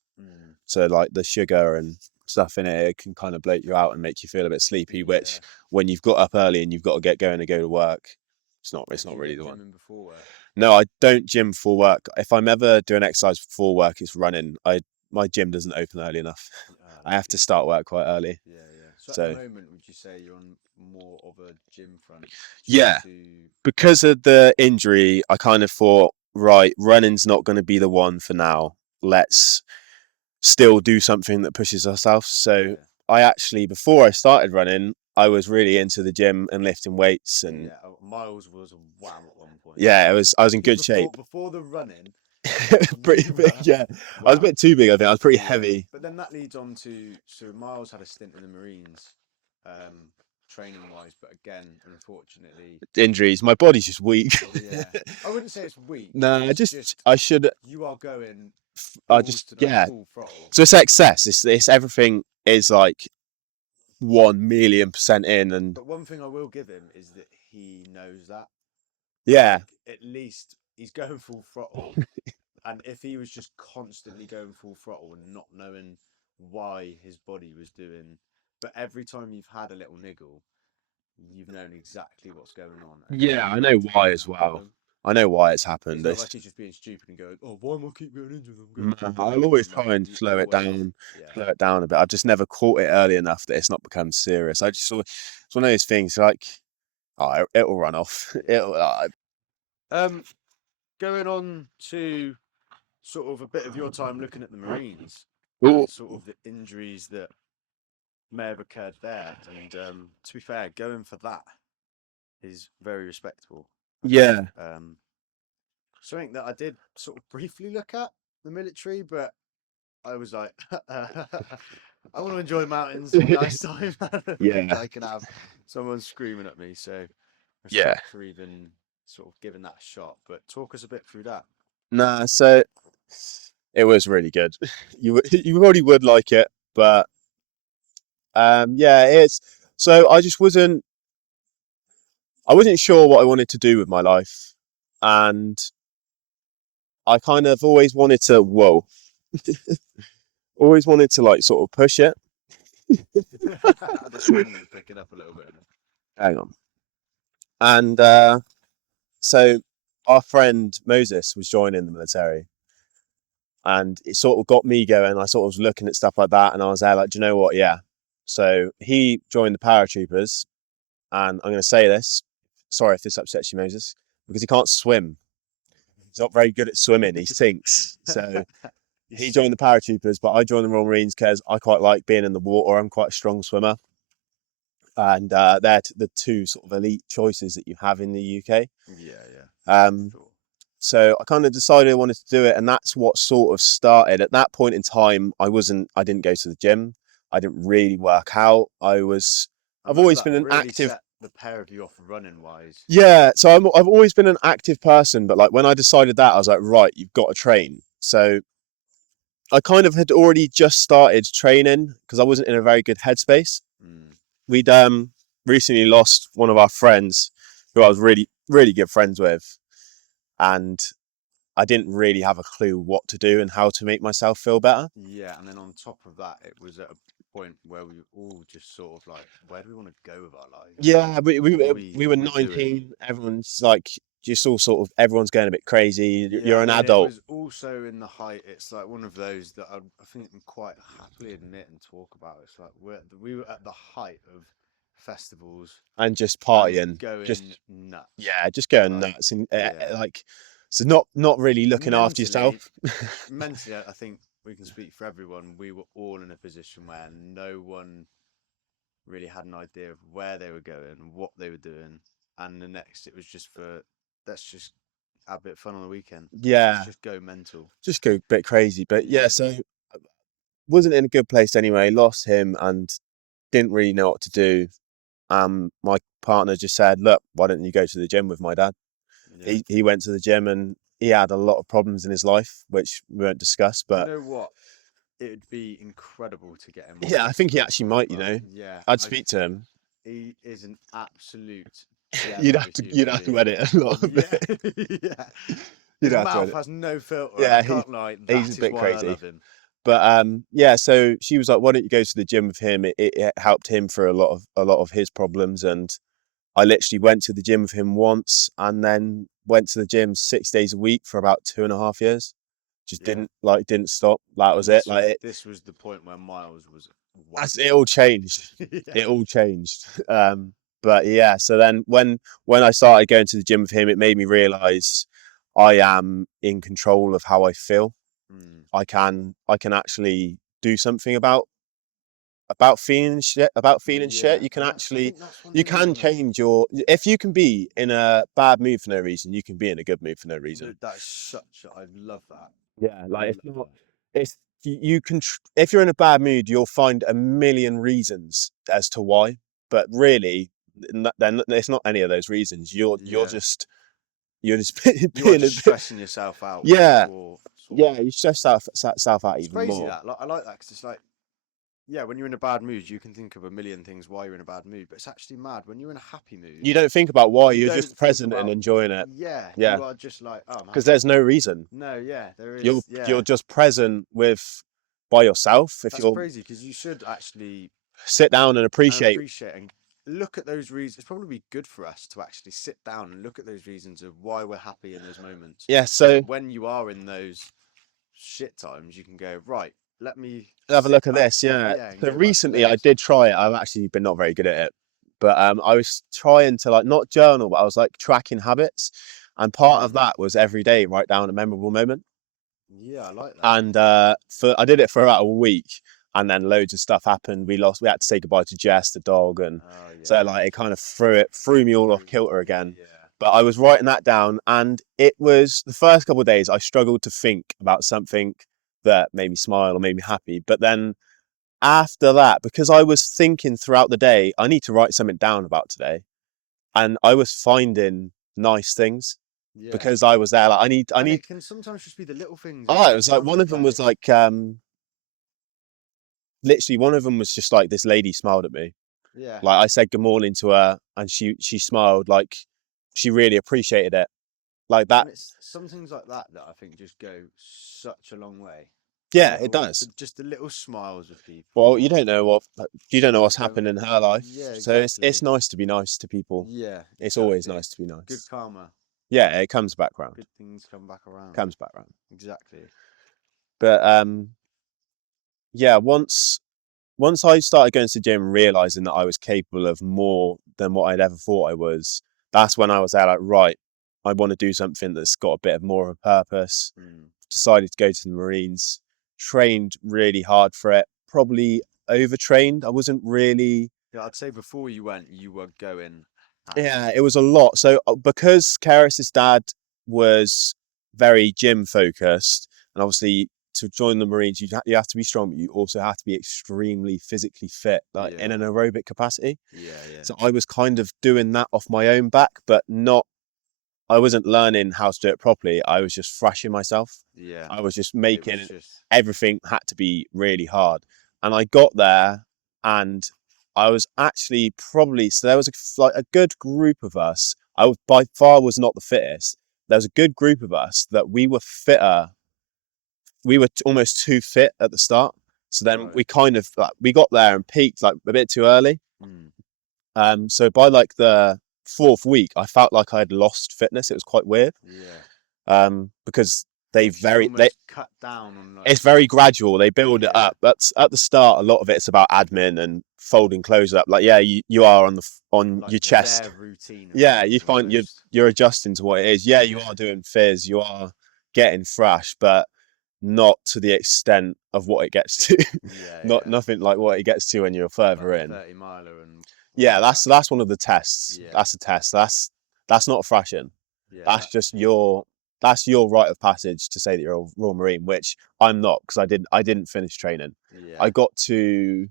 So like the sugar and stuff in it can kind of bloat you out and make you feel a bit sleepy, which when you've got up early and you've got to get going and go to work, it's not really the one. Before work? No, I don't gym before work. If I'm ever doing exercise before work, it's running. My gym doesn't open early enough. I have to start work quite early. Yeah. So at the moment, would you say you're on more of a gym front? Yeah. Because of the injury, I kind of thought, right, running's not going to be the one for now. Let's still do something that pushes ourselves. So I actually, before I started running, I was really into the gym and lifting weights, and Myles was wow at one point. Yeah, I was in good shape before the running. Pretty big, yeah. Wow. I was a bit too big, I think. I was pretty heavy. But then that leads on to Myles had a stint in the Marines, training wise, but again, unfortunately, injuries. My body's just weak. Yeah, I wouldn't say it's weak. No, I should. You are going. Full throttle. So it's excess. It's everything is like 1,000,000% in, and But one thing I will give him is that he knows that. yeah, Like, at least he's going full throttle. And if he was just constantly going full throttle and not knowing why his body was doing, but every time you've had a little niggle, you've known exactly what's going on. And yeah, I you know had to why bring as that well. home. I know why it's It's happened. not like he's just being stupid and going, "Oh, why am I keep getting injured? I'm going full I'll throttle." always Like try and you slow it always, down, yeah, slow it down a bit. I've just never caught it early enough that it's not become serious. I just it's one of those things like, oh, it'll run off. yeah. It'll. Going on to sort of a bit of your time looking at the Marines Ooh, and sort of the injuries that may have occurred there. And to be fair, going for that is very respectable. yeah. Something that I did sort of briefly look at the military, but I was like, I want to enjoy the mountains in nice time. I don't think Yeah. I can have someone screaming at me. So Yeah. respect for even sort of giving that a shot. But talk us a bit through that. Nah, so it was really good. You probably would like it, but yeah, it's so I wasn't sure what I wanted to do with my life, and I kind of always wanted to like sort of push it. The wind is picking up a little bit. Hang on. And so our friend Moses was joining the military, and it sort of got me going. I sort of was looking at stuff like that, and I was there like, do you know what? Yeah. So he joined the paratroopers, and I'm going to say this. Sorry if this upsets you, Moses, because he can't swim. He's not very good at swimming. He sinks. So he joined the paratroopers, but I joined the Royal Marines because I quite like being in the water. I'm quite a strong swimmer, and they're the two sort of elite choices that you have in the UK. Yeah, yeah. Sure. So I kind of decided I wanted to do it, and that's what sort of started. At that point in time, I didn't go to the gym. I didn't really work out. I've always been an really active. set the pair of you off running wise. Yeah, so I've always been an active person, but like when I decided that, I was like, right, you've got to train. So I kind of had already just started training because I wasn't in a very good headspace. We'd recently lost one of our friends who I was really, really good friends with, and I didn't really have a clue what to do and how to make myself feel better. Yeah, and then on top of that, it was at a point where we all just sort of like, where do we want to go with our lives? Yeah, we were what are we 19. Everyone's like just all sort of everyone's going a bit crazy. Yeah, You're an and adult. it was also in the height. It's like one of those that I think I can quite happily admit and talk about. It's like we were at the height of festivals And just and partying, going nuts. yeah, just going Like, nuts and yeah, like so not really looking after yourself. mentally, I think we can speak for everyone. We were all in a position where no one really had an idea of where they were going, what they were doing, and the next it was just for let's just have a bit of fun on the weekend. Yeah, Let's just go mental. just go a bit crazy. But yeah, Yeah. so wasn't in a good place anyway. Lost him and didn't really know what to do. My partner just said, "Look, why don't you go to the gym with my dad?" Yeah. He went to the gym and he had a lot of problems in his life, which we won't discuss. Do you But know what? It would be incredible to get him on yeah, I this think he real actually talk, might. but yeah, I'd speak to him. he is an absolute gem of a You'd human have to being. edit a lot of Yeah, it. yeah. You'd His have to mouth edit. has no filter, and I Yeah, can't lie. he's a That is bit why I crazy. love him. But yeah, so she was like, "Why don't you go to the gym with him?" It helped him for a lot of his problems, and I literally went to the gym with him once, and then went to the gym 6 days a week for about 2.5 years. Just Yeah. didn't stop. That was it. This was the point where Miles was It all changed. yeah. It all changed. But yeah, so then when I started going to the gym with him, it made me realize I am in control of how I feel. I can actually do something about feeling shit. About feeling shit, Yeah, you can and I actually think that's one you thing, can isn't it? change your. If you can be in a bad mood for no reason, you can be in a good mood for no reason. That is such. I love that. Yeah, I like it's love not. It's you can. If you're in a bad mood, you'll find a million reasons as to why. But really, then it's not any of those reasons. Yeah. You're just You are being a just bit. stressing yourself out Yeah, for sort yeah. of. You stress self out It's even crazy more. that. Like, I like that because it's like when you're in a bad mood, you can think of a million things why you're in a bad mood, but it's actually mad when you're in a happy mood. You don't think about why, You you're don't just think present and about, enjoying it. yeah, Yeah, you are just like, oh, I'm because happy. there's no reason. No, yeah, there You're is, yeah. you're just present by yourself. If That's you're crazy because you should actually sit down and appreciate. and look at those reasons. It's probably good for us to actually sit down and look at those reasons of why we're happy in those moments. Yeah, So so that when you are in those shit times, you can go, right, let me have a sit look at back, this. Yeah. yeah, and So go back to recently I this. did try it. I've actually been not very good at it, but I was trying to like not journal, but I was like tracking habits, and part of that was every day write down a memorable moment. Yeah, I like that. And I did it for about a week, and then loads of stuff happened. We had to say goodbye to Jess, the dog, and Oh so yeah, like it kind of threw me all off kilter again. yeah, But I was writing that down, and it was the first couple of days I struggled to think about something that made me smile or made me happy. But then after that, because I was thinking throughout the day, I need to write something down about today, and I was finding nice things yeah. because I was there. Like I And need. it can sometimes just be the little things as Oh, it well, was like can't one it? of them was like literally one of them was just like this lady smiled at me. yeah. Like I said good morning to her, and she smiled like she really appreciated it. Like that. And it's some things like that that I think just go such a long way. The Yeah, it little, does. just the little smiles of people, Well, you or don't know what's don't. happened in her life, Yeah, so it's exactly. nice to be nice to people. Yeah, It's always exactly. nice to be Good nice. karma. Yeah, it comes back round. Good things come back around. Comes back round. Exactly. But yeah, once I started going to the gym and realizing that I was capable of more than what I'd ever thought I was, that's when I was there like, right, I want to do something that's got a bit of more of a purpose. Decided to go to the Marines, trained really hard for it, probably overtrained. I wasn't really. Yeah, I'd say before you went, you were going. Yeah, it was a lot. So because Karis's dad was very gym focused, and obviously to join the Marines, you have to be strong, but you also have to be extremely physically fit, like in an aerobic capacity. Yeah, yeah. So I was kind of doing that off my own back, but not. I wasn't learning how to do it properly. I was just thrashing myself. Yeah. I was just It making was just. everything had to be really hard. And I got there, and I was actually probably so there was like a good group of us. By far was not the fittest. There was a good group of us that we were fitter. We were almost too fit at the start. So then Right. we kind of like we got there and peaked like a bit too early. So by like the fourth week, I felt like I had lost fitness. It was quite weird. Yeah. Because They they almost cut down on like. it's very gradual. They build it Yeah. up. That's at the start. A lot of it's about admin and folding clothes up. Like yeah, you are on Like your chest. their routine of Yeah, you things find almost. you're adjusting to what it is. Yeah, you Yeah. are doing fizz. You are getting thrash, but not to the extent of what it gets to. Yeah, Not yeah. nothing like what it gets to when you're Like further the in. 30 miler and all Yeah, of that's one of the tests. that. Yeah. That's a test. That's not thrashing. Yeah. That's just that's your rite of passage to say that you're a Royal Marine, which I'm not because I didn't finish training. Yeah. I got to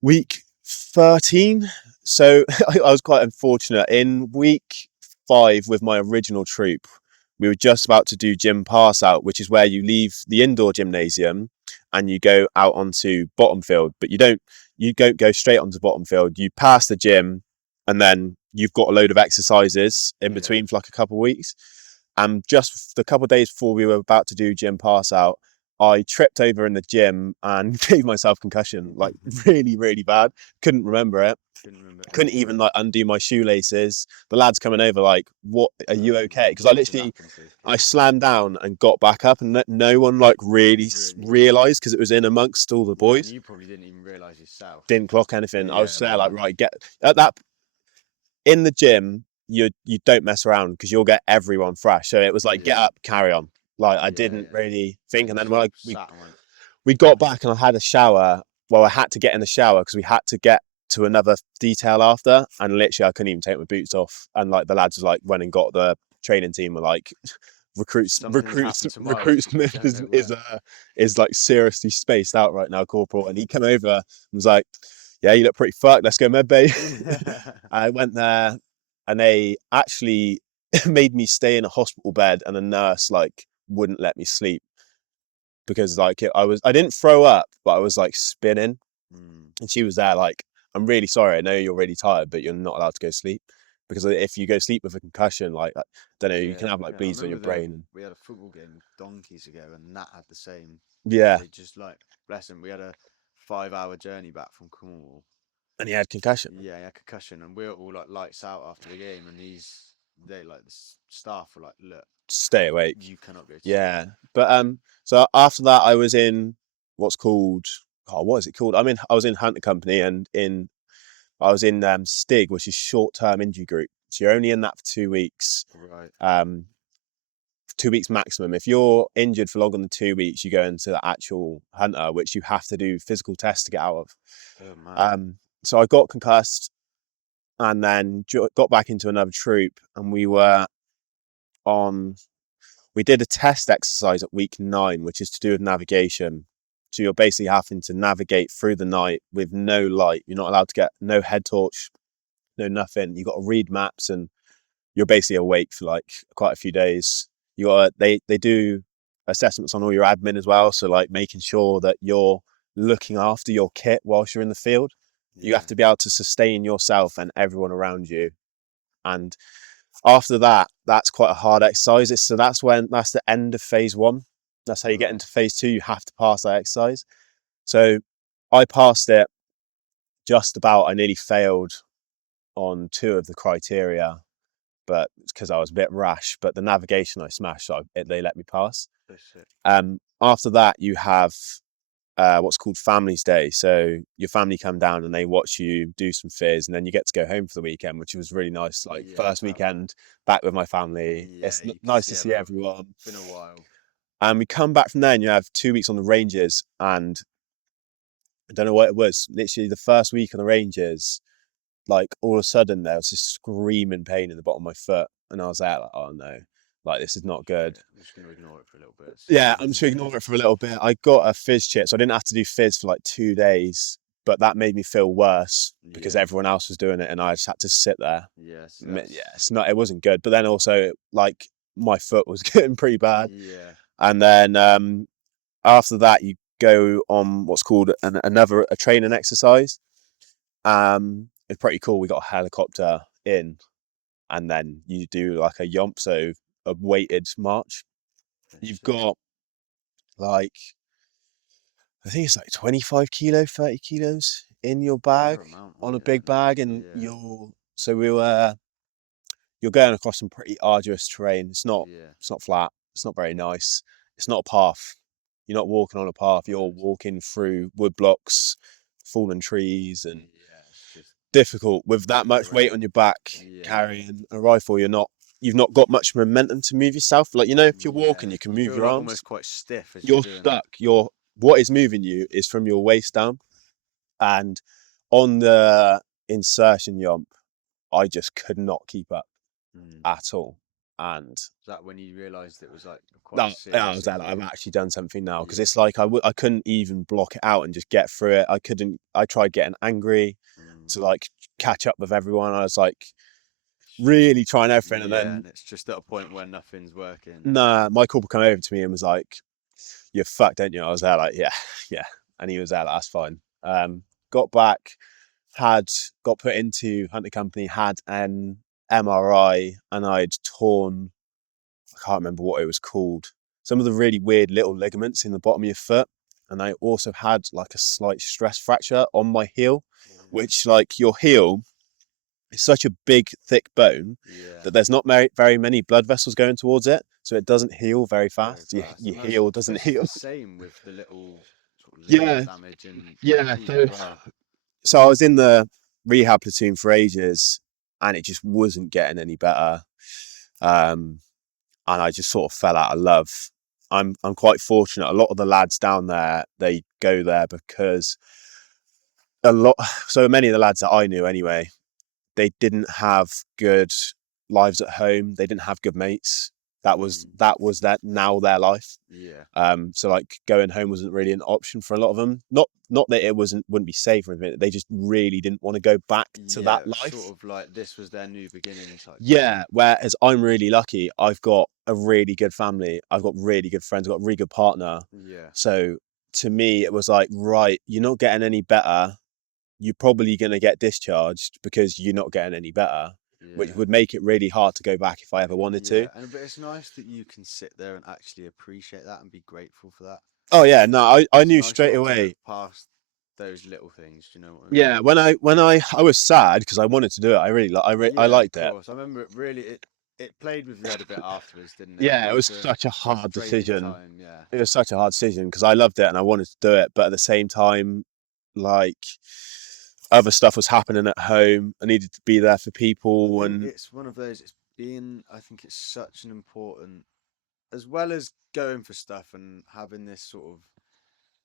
week 13, so I was quite unfortunate. In week 5 with my original troop, we were just about to do gym pass out, which is where you leave the indoor gymnasium and you go out onto bottom field, but you don't go straight onto bottom field. You pass the gym and then you've got a load of exercises in Yeah. between for like a couple of weeks. And just the couple of days before we were about to do gym pass out, I tripped over in the gym and gave myself concussion, like really, really bad. Couldn't remember it. Couldn't remember Couldn't anything. even like undo my shoelaces. The lads coming over like, "What? Are you okay?" Because I What has literally happened to this I kid? slammed down and got back up, and no one like really realised because it was in amongst all the Yeah, and boys. you probably didn't even realise yourself. Didn't clock anything. I was Yeah, there like, wow. right, get at that in the gym. You don't mess around because you'll get everyone fresh. So it was like, get Yeah. up, carry on. Like I Yeah, didn't yeah. really think, and You then sort when of sat and went. we got back and I had a shower. Well, I had to get in the shower because we had to get to another detail after, and literally I couldn't even take my boots off. And like the lads like went and got the training team were like, Something's happened to Myles, recruit but we Smith don't know where. is like seriously spaced out right now, corporal. And he came over and was like, yeah, you look pretty fucked. Let's go med bay. I went there and they actually made me stay in a hospital bed, and a nurse like wouldn't let me sleep. because like I didn't throw up, but I was like spinning, Mm. and she was there like, I'm really sorry. I know you're really tired, but you're not allowed to go sleep because if you go sleep with a concussion, like I don't know, you can have like I bleeds on your remember brain. we had a football game donkeys ago, and Nat had the same. Yeah, They just like, bless him. We had a 5 hour journey back from Cornwall. and he had concussion. Yeah, he had concussion, and we were all like lights out after the game, and they like staff were like, look, Stay awake. you cannot go to sleep. Yeah, but so after that, I was in what's called, oh, what is it called? I was in Hunter Company, and I was in Stig, which is short-term injury group. So you're only in that for 2 weeks. Right. 2 weeks maximum. If you're injured for longer than 2 weeks, you go into the actual Hunter, which you have to do physical tests to get out of. Oh man. So I got concussed, and then got back into another troop, and we did a test exercise at week 9, which is to do with navigation. So you're basically having to navigate through the night with no light. You're not allowed to get no head torch, no nothing. You've got to read maps, and you're basically awake for like quite a few days. They do assessments on all your admin as well. So like making sure that you're looking after your kit whilst you're in the field. You have to be able to sustain yourself and everyone around you. And after that, that's quite a hard exercise. So that's the end of phase 1. That's how you get into phase 2. You have to pass that exercise. So I passed it just about. I nearly failed on 2 of the criteria, but it's because I was a bit rash. But the navigation I smashed, so they let me pass. After that, you have what's called Families Day. So your family come down and they watch you do some fizz, and then you get to go home for the weekend, which was really nice. Like first weekend back with my family. It's nice to see everyone. It's been a while. And we come back from there, and you have 2 weeks on the Rangers, and I don't know what it was. Literally the first week on the Rangers, like all of a sudden there was this screaming pain in the bottom of my foot, and I was there like, oh no, like this is not good. I'm just gonna ignore it for a little bit. Yeah, I'm just ignoring it for a little bit. I got a fizz chip, so I didn't have to do fizz for like 2 days, but that made me feel worse because everyone else was doing it, and I just had to sit there. Yes. Yeah, it wasn't good. But then also, like, my foot was getting pretty bad. Yeah. And then after that, you go on what's called a training exercise. It's pretty cool. We got a helicopter in, and then you do like a yomp, so a weighted march. You've got like, I think it's like 25 kilo, 30 kilos in your bag on a big bag, and you're going across some pretty arduous terrain. It's not flat. It's not very nice. It's not a path. You're not walking on a path. You're walking through wood blocks, fallen trees, and it's just difficult with that much weight on your back. Carrying a rifle, you've not got much momentum to move yourself. Like, if you're walking, you can move your arms. Almost quite stiff. As You're stuck. What is moving you is from your waist down. And on the insertion yomp, I just could not keep up at all. And is that when you realised it was like quite serious? I was like, I've actually done something now, because it's like I couldn't even block it out and just get through it. I tried getting angry to like catch up with everyone. I was like really trying everything, and then it's just at a point where nothing's working. Nah, my corporal came over to me and was like, "You're fucked, don't you?" I was there like, yeah, and he was there like, "That's fine." Got back, got put into Hunter Company, had an MRI, and I'd torn, I can't remember what it was called, some of the really weird little ligaments in the bottom of your foot, and I also had like a slight stress fracture on my heel, which, like, your heel is such a big, thick bone that there's not very many blood vessels going towards it, so it doesn't heal very fast. Your heel doesn't heal. The same with the little sort of ligament damage and So I was in the rehab platoon for ages, and it just wasn't getting any better. And I just sort of fell out of love. I'm quite fortunate. A lot of the lads down there, they go there because so many of the lads that I knew anyway, they didn't have good lives at home. They didn't have good mates. That was now their life. Yeah. So like going home wasn't really an option for a lot of them. Not that it wouldn't be safe or anything. They just really didn't want to go back to that life. Sort of like this was their new beginning type. Yeah. Whereas I'm really lucky. I've got a really good family. I've got really good friends. I've got a really good partner. Yeah. So to me, it was like, right, you're not getting any better. You're probably going to get discharged because you're not getting any better, which would make it really hard to go back if I ever wanted to. But it's nice that you can sit there and actually appreciate that and be grateful for that. Oh yeah, no, I knew Nice straight not to away. look past those little things, do you know what I mean? Yeah, when I was sad because I wanted to do it. I really I liked Of it. course. I remember it played with your head a bit afterwards, didn't it? Yeah, it was The such a hard frustrating decision. time, yeah. It was such a hard decision because I loved it and I wanted to do it, but at the same time, like other stuff was happening at home. I needed to be there for people, and It's one of those. I think it's such an important, as well as going for stuff and having this sort of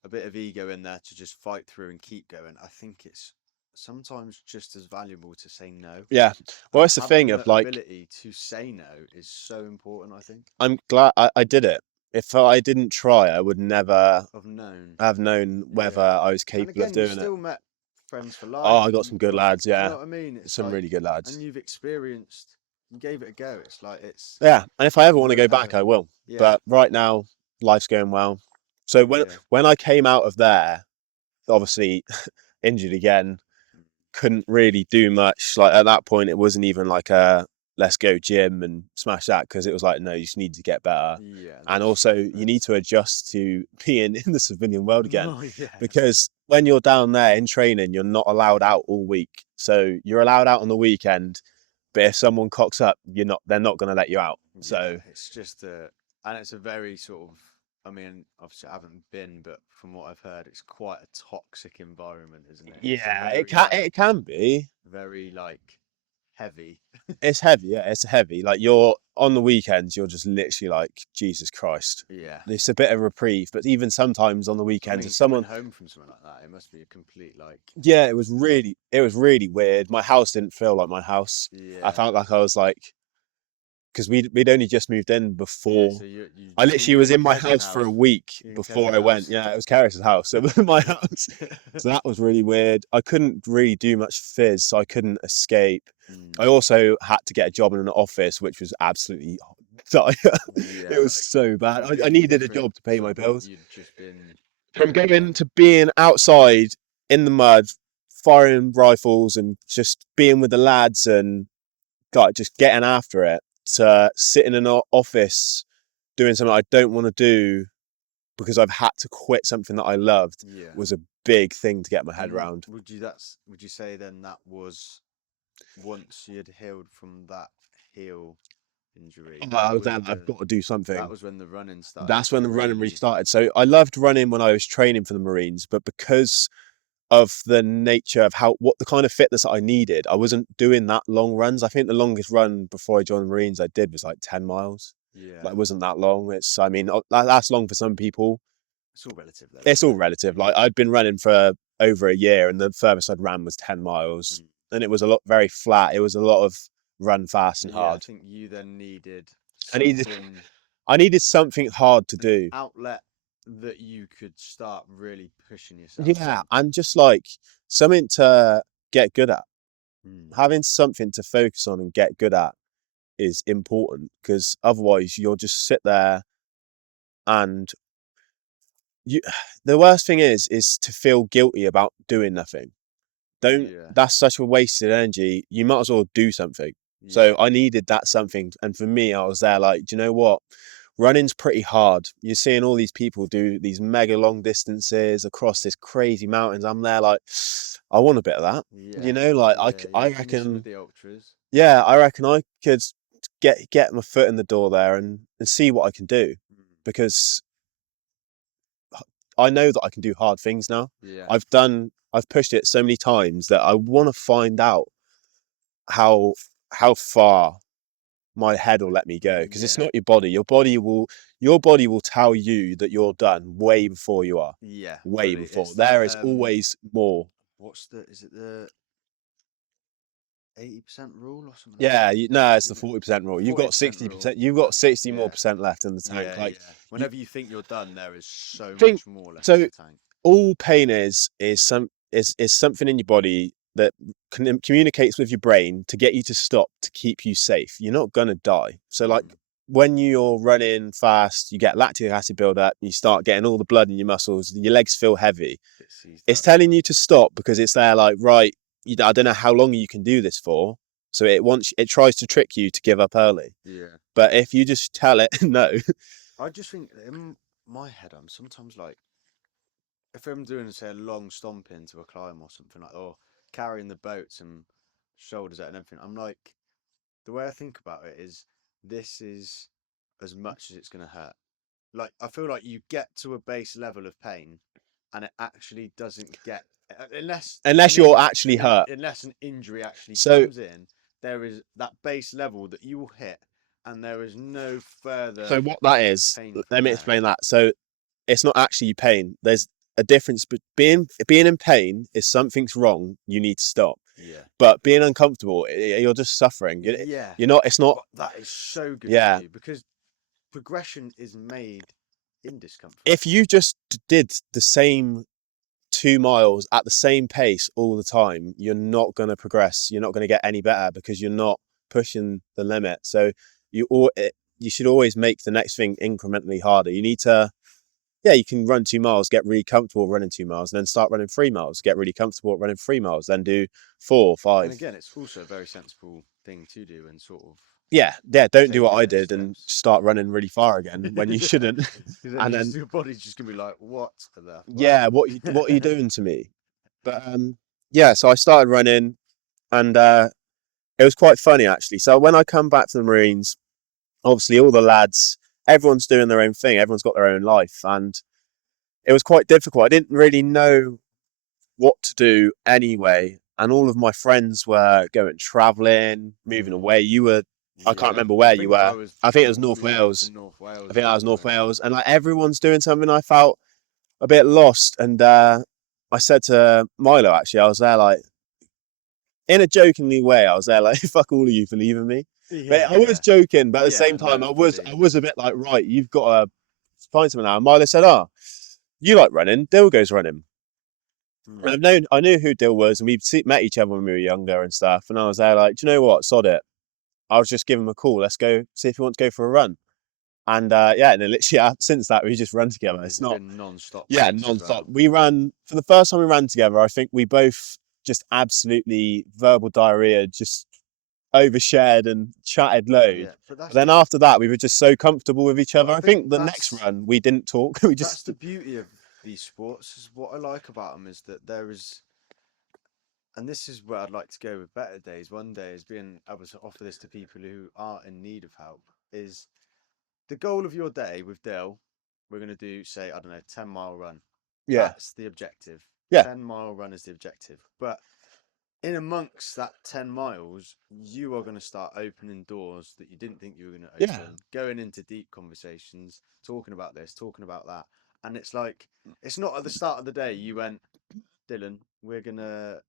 a bit of ego in there to just fight through and keep going. I think it's sometimes just as valuable to say no. yeah. Well, it's the Having thing of like ability to say no is so important, I think. I'm glad I did it. If I didn't try, I would never Of known. have known whether I was And capable of again, you doing it. still met friends for Oh, life. I got some good lads. Do you Yeah, know what I mean? It's some like, really good lads. and you've experienced, you gave it a go. It's like Yeah, and if I ever want to won't go back, ever- I will. Yeah. But right now, life's going well. So when I came out of there, obviously injured again, couldn't really do much. Like at that point, it wasn't even like a let's go gym and smash that because it was like no, you just need to get better. Yeah. And also you need to adjust to being in the civilian world again. Oh, yeah. Because when you're down there in training, you're not allowed out all week. So you're allowed out on the weekend, but if someone cocks up, they're not going to let you out. So it's just and it's a very sort of, I mean, obviously I haven't been, but from what I've heard, it's quite a toxic environment, isn't it? yeah, It can be. very like heavy. It's heavy, yeah, it's heavy. Like you're on the weekends, you're just literally like Jesus Christ. Yeah. It's a bit of reprieve, but even sometimes on the I weekends, mean, if someone coming home from something like that, it must be a complete like. yeah, it was really weird. My house didn't feel like my house. I felt like I was like because we'd only just moved in before. So I literally was in my house for a week before I went. Yeah, it was Karis's house. So it was my house. So that was really weird. I couldn't really do much phys, so I couldn't escape. I also had to get a job in an office, which was absolutely dire. It was so bad. I needed a job to pay my bills. You'd just been From going to being outside in the mud, firing rifles and just being with the lads and like just getting after it to sitting in an office doing something I don't want to do because I've had to quit something that I loved was a big thing to get my head around. Would you say then that was once you had healed from that heel injury? I was then I've got to do something. That was when the running started. That's when the running restarted. So I loved running when I was training for the Marines, but because of the nature of what the kind of fitness I needed, I wasn't doing that long runs. I think the longest run before I joined the Marines I did was like 10 miles. Yeah. Like it wasn't that long. I mean, that's long for some people. It's all relative though. It's all relative. Like I'd been running for over a year and the furthest I'd ran was 10 miles. And it was very flat. It was a lot of run fast and hard. I think you then needed I needed something hard to do. Outlet that you could start really pushing yourself. Yeah, and just like something to get good at. Having something to focus on and get good at is important because otherwise you'll just sit there and the worst thing is to feel guilty about doing nothing. That's such a wasted energy. You might as well do something. So I needed that something. And for me, I was there like, do you know what? Running's pretty hard. You're seeing all these people do these mega long distances across this crazy mountains. I'm there like, I want a bit of that. You know, like I reckon the ultras. Yeah, I reckon I could get my foot in the door there and see what I can do. Because I know that I can do hard things now. Yeah. I've pushed it so many times that I want to find out how far my head will let me go because it's not your body. Your body will tell you that you're done way before you are. Yeah. Way before. There is always more. Is it the 80% rule or something. Yeah, like that. no, it's the 40% rule. You've got 40% 60%. rule. You've got 60 more Yeah. percent left in the tank. Yeah, Like, yeah. you Whenever you think you're done, there is so think much more left in so. the tank. All pain is something in your body that communicates with your brain to get you to stop, to keep you safe. You're not gonna die. So like when you're running fast, you get lactic acid buildup, you start getting all the blood in your muscles, your legs feel heavy. It's telling you to stop because it's there like, right, I don't know how long you can do this for. So it tries to trick you to give up early. Yeah. But if you just tell it no. I just think in my head, I'm sometimes like, if I'm doing, say, a long stomp into a climb or something like, or carrying the boats and shoulders out and everything, I'm like, the way I think about it is, this is as much as it's going to hurt. Like, I feel like you get to a base level of pain, and it actually doesn't get Unless you're actually hurt. unless an injury actually So comes in. There is that base level that you will hit, and there is no further. So what that is, pain let from me there. explain that. So it's not actually pain. There's a difference. But being in pain is something's wrong. You need to stop. Yeah. But being uncomfortable, you're just suffering. Yeah. You're not. It's not. But that is so good Yeah. for you, because progression is made in discomfort. If you just did the same 2 miles at the same pace all the time, you're not going to progress. You're not going to get any better because you're not pushing the limit. So you should always make the next thing incrementally harder. You need to, yeah, you can run 2 miles, get really comfortable running 2 miles, and then start running 3 miles, get really comfortable running 3 miles, then do 4, 5. And again, it's also a very sensible thing to do, and sort of. Yeah, don't do what taking I those did and steps. start running really far again when you shouldn't. And then your body's just gonna be like, what the fuck? yeah, what are you doing to me? But yeah, so I started running, and it was quite funny actually. So when I come back to the Marines, obviously all the lads, everyone's doing their own thing, everyone's got their own life, and it was quite difficult. I didn't really know what to do anyway, and all of my friends were going traveling, moving away. I can't remember where you were. I think it was North Wales. North Wales. I think that was North Wales, and like everyone's doing something. I felt a bit lost, and I said to Milo, actually, I was there like, in a jokingly way, I was there like, fuck all of you for leaving me. But I was joking, but at the same time, I was a bit like, right, you've got to find something now. And Milo said, oh, you like running, Dill goes running. And I knew who Dill was, and we met each other when we were younger and stuff. And I was there like, do you know what, sod it. I'll just give him a call. Let's go see if he wants to go for a run. And yeah, and then literally since that, we just run together. It's not non-stop. Yeah, non-stop. We ran for the first time we ran together. I think we both just absolutely verbal diarrhea, just overshared and chatted loads. Yeah, but then after that, we were just so comfortable with each other. I think the next run we didn't talk. We just. That's the beauty of these sports. Is what I like about them is that there is, and this is where I'd like to go with better days. One day is being able to offer this to people who are in need of help. Is the goal of your day with Dill? We're going to do, say, I don't know, 10-mile run. Yeah. That's the objective. Yeah. 10-mile run is the objective. But in amongst that 10 miles, you are going to start opening doors that you didn't think you were going to open. Yeah. Going into deep conversations, talking about this, talking about that. And it's like, it's not at the start of the day you went, Dylan, we're going to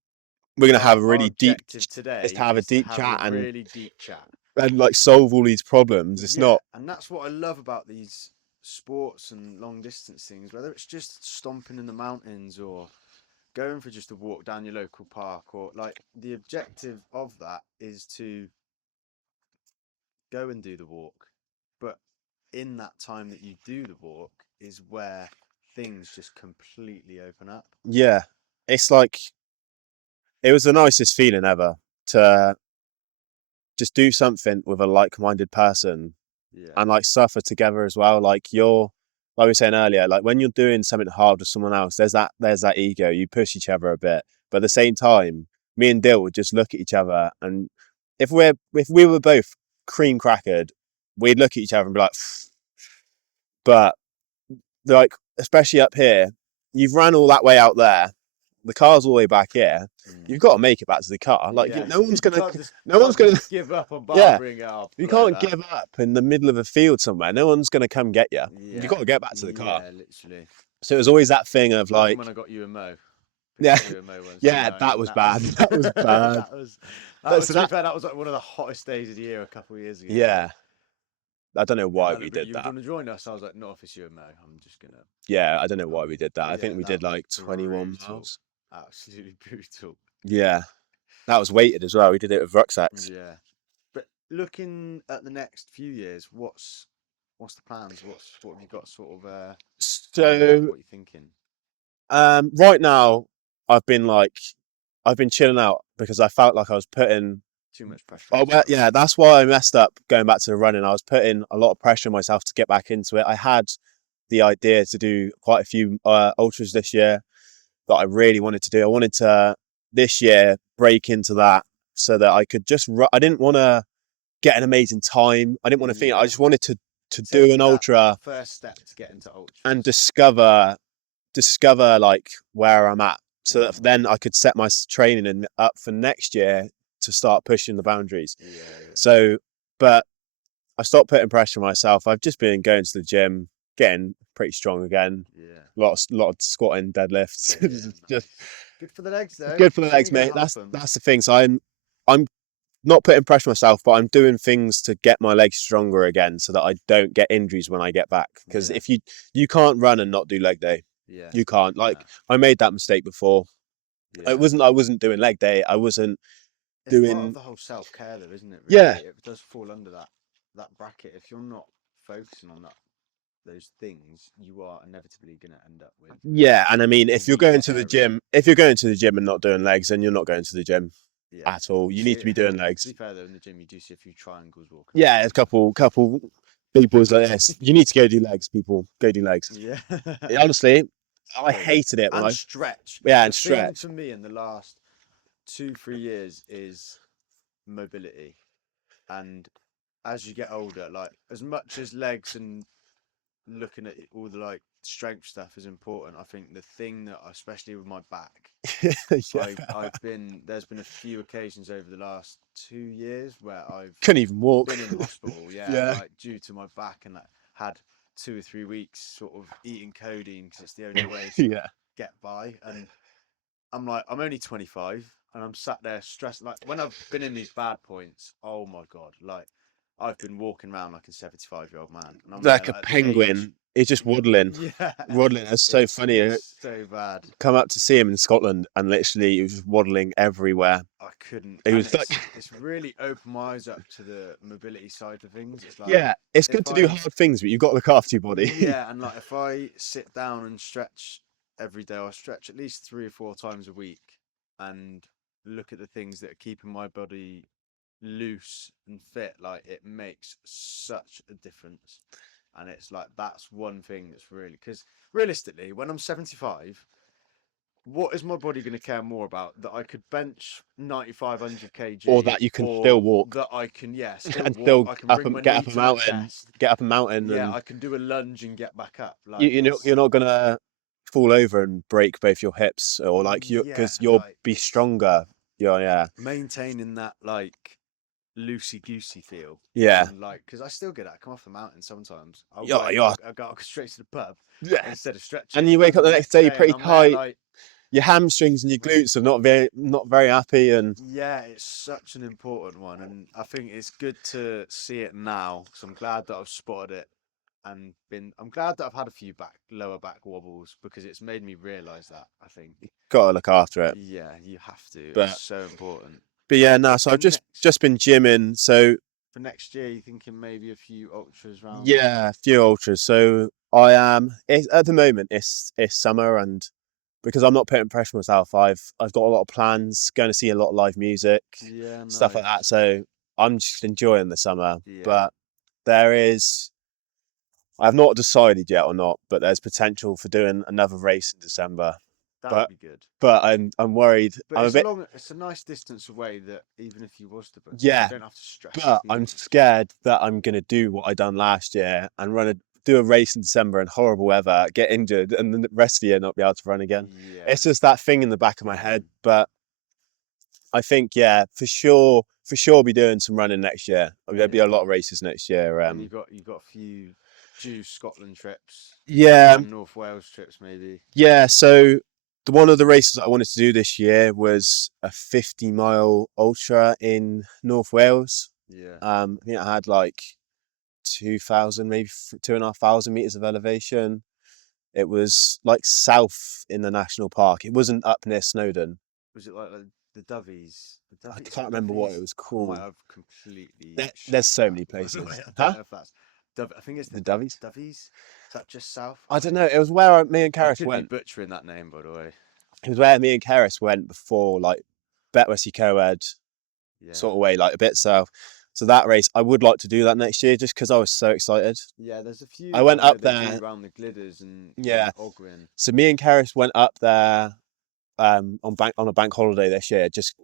have a really deep today. Just have a deep chat a really deep chat and like solve all these problems. It's not. And that's what I love about these sports and long distance things, whether it's just stomping in the mountains or going for just a walk down your local park, or like the objective of that is to go and do the walk. But in that time that you do the walk is where things just completely open up. Yeah, it's like, it was the nicest feeling ever to just do something with a like-minded person. Yeah. And like suffer together as well. Like like we were saying earlier, like when you're doing something hard with someone else, there's that ego. You push each other a bit, but at the same time, me and Dill would just look at each other, and if we were both cream crackered, we'd look at each other and be like, pfft. But like, especially up here, you've run all that way out there. The car's all the way back here. You've got to make it back to the car. Like no one's gonna give up on barbering it up. You can't give up in the middle of a field somewhere. No one's gonna come get you. Yeah. You've got to get back to the car. Yeah, literally. So it was always that thing of like, when I got you and Mo. Yeah. UMO ones. Yeah, tonight. that was bad. That was bad. that was. So To be fair, that was like one of the hottest days of the year a couple of years ago. yeah, I don't know And why I we looked, did you were that. going to join us. I was like, not if it's UMO. I'm just gonna. Yeah, I don't know why we did that. But I think yeah, we that did was like 21 brutal. miles. Absolutely brutal. Yeah, that was weighted as well. We did it with rucksacks. Yeah. But looking at the next few years, what's the plans? What have you got sort of lined up? So, What are you thinking? right now, I've been chilling out because I felt like I was putting. Too much pressure on Oh, well, yourself. yeah, that's why I messed up going back to the running. I was putting a lot of pressure on myself to get back into it. I had the idea to do quite a few ultras this year that I really wanted to do. I wanted to this year break into that so that I could just I didn't want to get an amazing time. I didn't want to think. I Yeah. just wanted to do Take an that ultra first step to get into ultras. and discover like where I'm at, so that then I could set my training and up for next year to start pushing the boundaries. Yeah. So, but I stopped putting pressure on myself. I've just been going to the gym, getting pretty strong again. Yeah. Lot of squatting, deadlifts. Yeah, Just nice. Good for the legs though. good for the It's only legs, gonna mate. happen. That's the thing. So I'm not putting pressure on myself, but I'm doing things to get my legs stronger again, so that I don't get injuries when I get back. Because Yeah. if you can't run and not do leg day, Yeah. you can't. Like No. I made that mistake before. Yeah. I wasn't doing leg day. I wasn't It's part of doing. the whole self care though, isn't it? Really? Yeah. It does fall under that bracket. If you're not focusing on those things, you are inevitably going to end up with Yeah, and I mean, if you're going weaker to the areas. gym, if you're going to the gym and not doing legs, then you're not going to the gym Yeah. at all. You See, need to be doing to legs. be fair though, in the gym you do see a few triangles walking. Yeah, a couple people like this. You need to go do legs, people. Go do legs. Yeah. Honestly, I So, hated it when and I stretch. yeah, The and thing stretch. for me in the last 2-3 years is mobility, and as you get older, like as much as legs and looking at all the like strength stuff is important, I think the thing that especially with my back, Yeah. there's been a few occasions over the last 2 years where I've Couldn't even walk. been in hospital, Yeah. like due to my back, and like had 2 or 3 weeks sort of eating codeine because it's the only way to Yeah. get by. And I'm like, I'm only 25 and I'm sat there stressed. Like when I've been in these bad points, oh my God, like I've been walking around like a 75-year-old man. And I'm Like there, a like, the age. penguin. It's just waddling. Yeah. Waddling. That's so funny. It's so bad. Come up to see him in Scotland and literally he was just waddling everywhere. I couldn't. It And was like it's really opened my eyes up to the mobility side of things. It's like, yeah, it's good if to do I- hard things, but you've got to look after your body. yeah, and like if I sit down and stretch every day, I stretch at least 3 or 4 times a week and look at the things that are keeping my body loose and fit, like it makes such a difference. And it's like that's one thing that's really, because realistically when I'm 75, what is my body going to care more about? That I could bench 9,500 kg, Or that you can or still walk. that I can still And walk, still I can up bring my and get knee up a to my mountain. chest. Get up a mountain. Yeah, and I can do a lunge and get back up. Like you're not gonna fall over and break both your hips, or like you, because yeah, you'll like, be it's stronger. Yeah. maintaining that like loosey goosey feel. Yeah. And like, because I still get that. I come off the mountain sometimes. Yeah. I go straight to the pub Yeah. instead of stretching. And you wake up the next day pretty and I'm tight. there, like, Your hamstrings and your glutes are not very happy, and yeah, it's such an important one, and I think it's good to see it now. So I'm glad that I've spotted it, and I'm glad that I've had a few lower back wobbles, because it's made me realise that. I think, gotta look after it. yeah, you have to. But- It's so important. But yeah, no. So For I've just been gymming. So For next year, you thinking maybe a few ultras round? yeah, a few ultras. So I am at the moment. It's summer, and because I'm not putting pressure on myself, I've got a lot of plans. Going to see a lot of live music, Yeah, stuff like that. nice. So I'm just enjoying the summer. Yeah. But I've not decided yet or not, but there's potential for doing another race in December. That but- would be good. But I'm worried. But I'm a bit. it's a nice distance away that even if you was to book, Yeah, you don't have to stress. But the I'm fees. scared that I'm gonna do what I done last year and do a race in December in horrible weather, get injured, and then the rest of the year not be able to run again. Yeah. It's just that thing in the back of my head. But I think, yeah, for sure, I'll be doing some running next year. There'll be a lot of races next year. And you've got a few due Scotland trips. Yeah, And North Wales trips maybe. yeah. So one of the races I wanted to do this year was a 50-mile ultra in North Wales. Yeah. I think I had like 2,000, maybe 2,500 meters of elevation. It was like south in the national park. It wasn't up near Snowdon. Was it like the Dovies? I can't remember what it was I called. might have completely. There's so shagged many that, by the places. way. I don't Huh? know if that's I think it's The Dovies? Dovies. Is that just south? I don't know. It was where me and I Karis could went. be butchering that name, by the way. It was where me and Karis went before, like Betwessy Coed Yeah. sort of way, like a bit south. So that race, I would like to do that next year, just because I was so excited. Yeah, there's a few. I went know up they there. do around the Glidders and Yeah. Ogwen. So me and Karis went up there on a bank holiday this year, just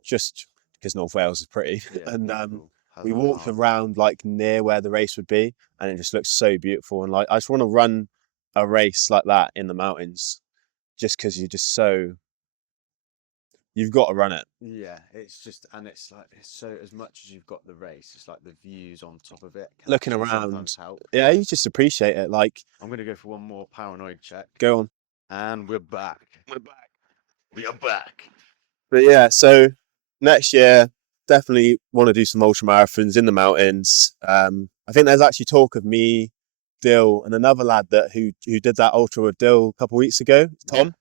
because North Wales is pretty, Yeah, and beautiful. Has we a walked calm. around like near where the race would be, and it just looks so beautiful. And like I just want to run a race like that in the mountains, just because you've got to run it. Yeah, it's just, and it's like, it's so, as much as you've got the race, it's like the views on top of it can Looking actually around, sometimes help. yeah, you just appreciate it. Like, I'm gonna go for one more paranoid check, go on. and we're back. We're back. We are back. But yeah, so next year, definitely want to do some ultra marathons in the mountains. I think there's actually talk of me, Dill, and another lad who did that ultra with Dill a couple of weeks ago, Tom.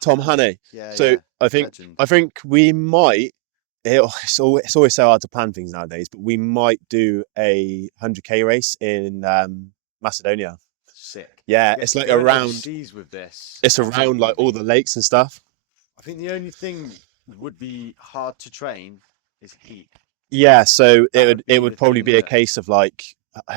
Tom Honey. Yeah, So yeah. I think we might. It's always so hard to plan things nowadays, but we might do a 100k race in Macedonia. Sick. Yeah, it's like Going around. overseas with this. It's around like all the lakes and stuff. I think the only thing that would be hard to train is heat. Yeah, so That it would would the probably thing be a that- case of like,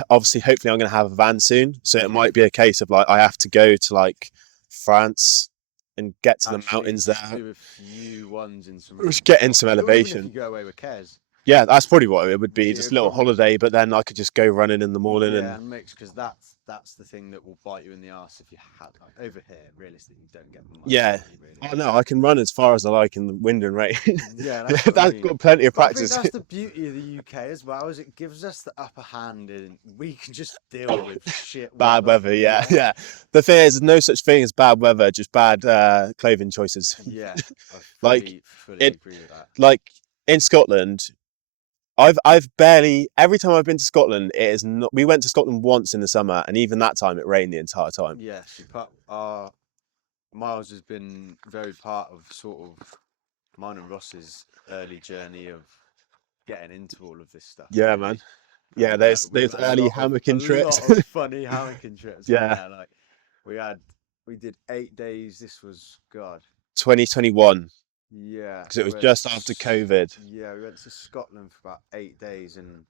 obviously, hopefully, I'm going to have a van soon, so it Yeah. might be a case of like I have to go to like France and get to the Actually mountains just there. do a few ones in some. Just get in some Or even elevation. if you go away with Kez. Yeah, that's probably what it would be. Yeah, Just a little probably. holiday, but then I could just go running in the morning Yeah, and and mix, because that's the thing that will bite you in the arse if you had, like, over here. Realistically, you don't get much. yeah. Really. Oh no, I can run as far as I like in the wind and rain. Yeah, that's what I mean. got plenty of But I think practice. that's the beauty of the UK as well, is it gives us the upper hand, and we can just deal with shit Bad weather, yeah. The thing is, there's no such thing as bad weather, just bad clothing choices. Yeah, I Like, fully it- agree with that. Like in Scotland, I've barely, every time I've been to Scotland, it is not. We went to Scotland once in the summer, and even that time it rained the entire time. Yeah, Myles has been very part of sort of mine and Ross's early journey of getting into all of this stuff. Yeah, really. man. Yeah, And, there's we've those had early a hammocking trips. lot of funny hammocking trips. Yeah. Like we did 8 days. This was God. 2021, Yeah, because it was we went just to after S- COVID. Yeah, we went to Scotland for about 8 days and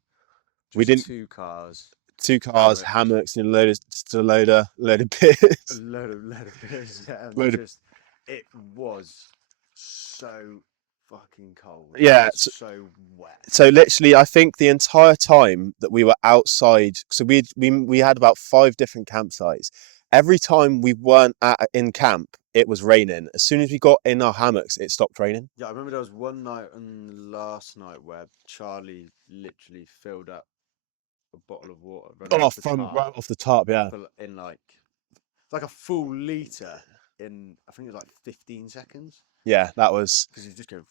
We just didn't- 2 cars, 2 cars, Hammocks. hammocks, and a load of beers. a load of beers. Yeah, and Load of- just it was so fucking cold. Yeah, and so wet. So literally, I think the entire time that we were outside, so we had about 5 different campsites. Every time we weren't in camp, it was raining. As soon as we got in our hammocks, it stopped raining. Yeah, I remember there was one night and the last night where Charlie literally filled up a bottle of water. Running Oh, off the from tap right off the top, yeah. in like a full litre in, I think it was like 15 seconds. Yeah, that was. Because you just go.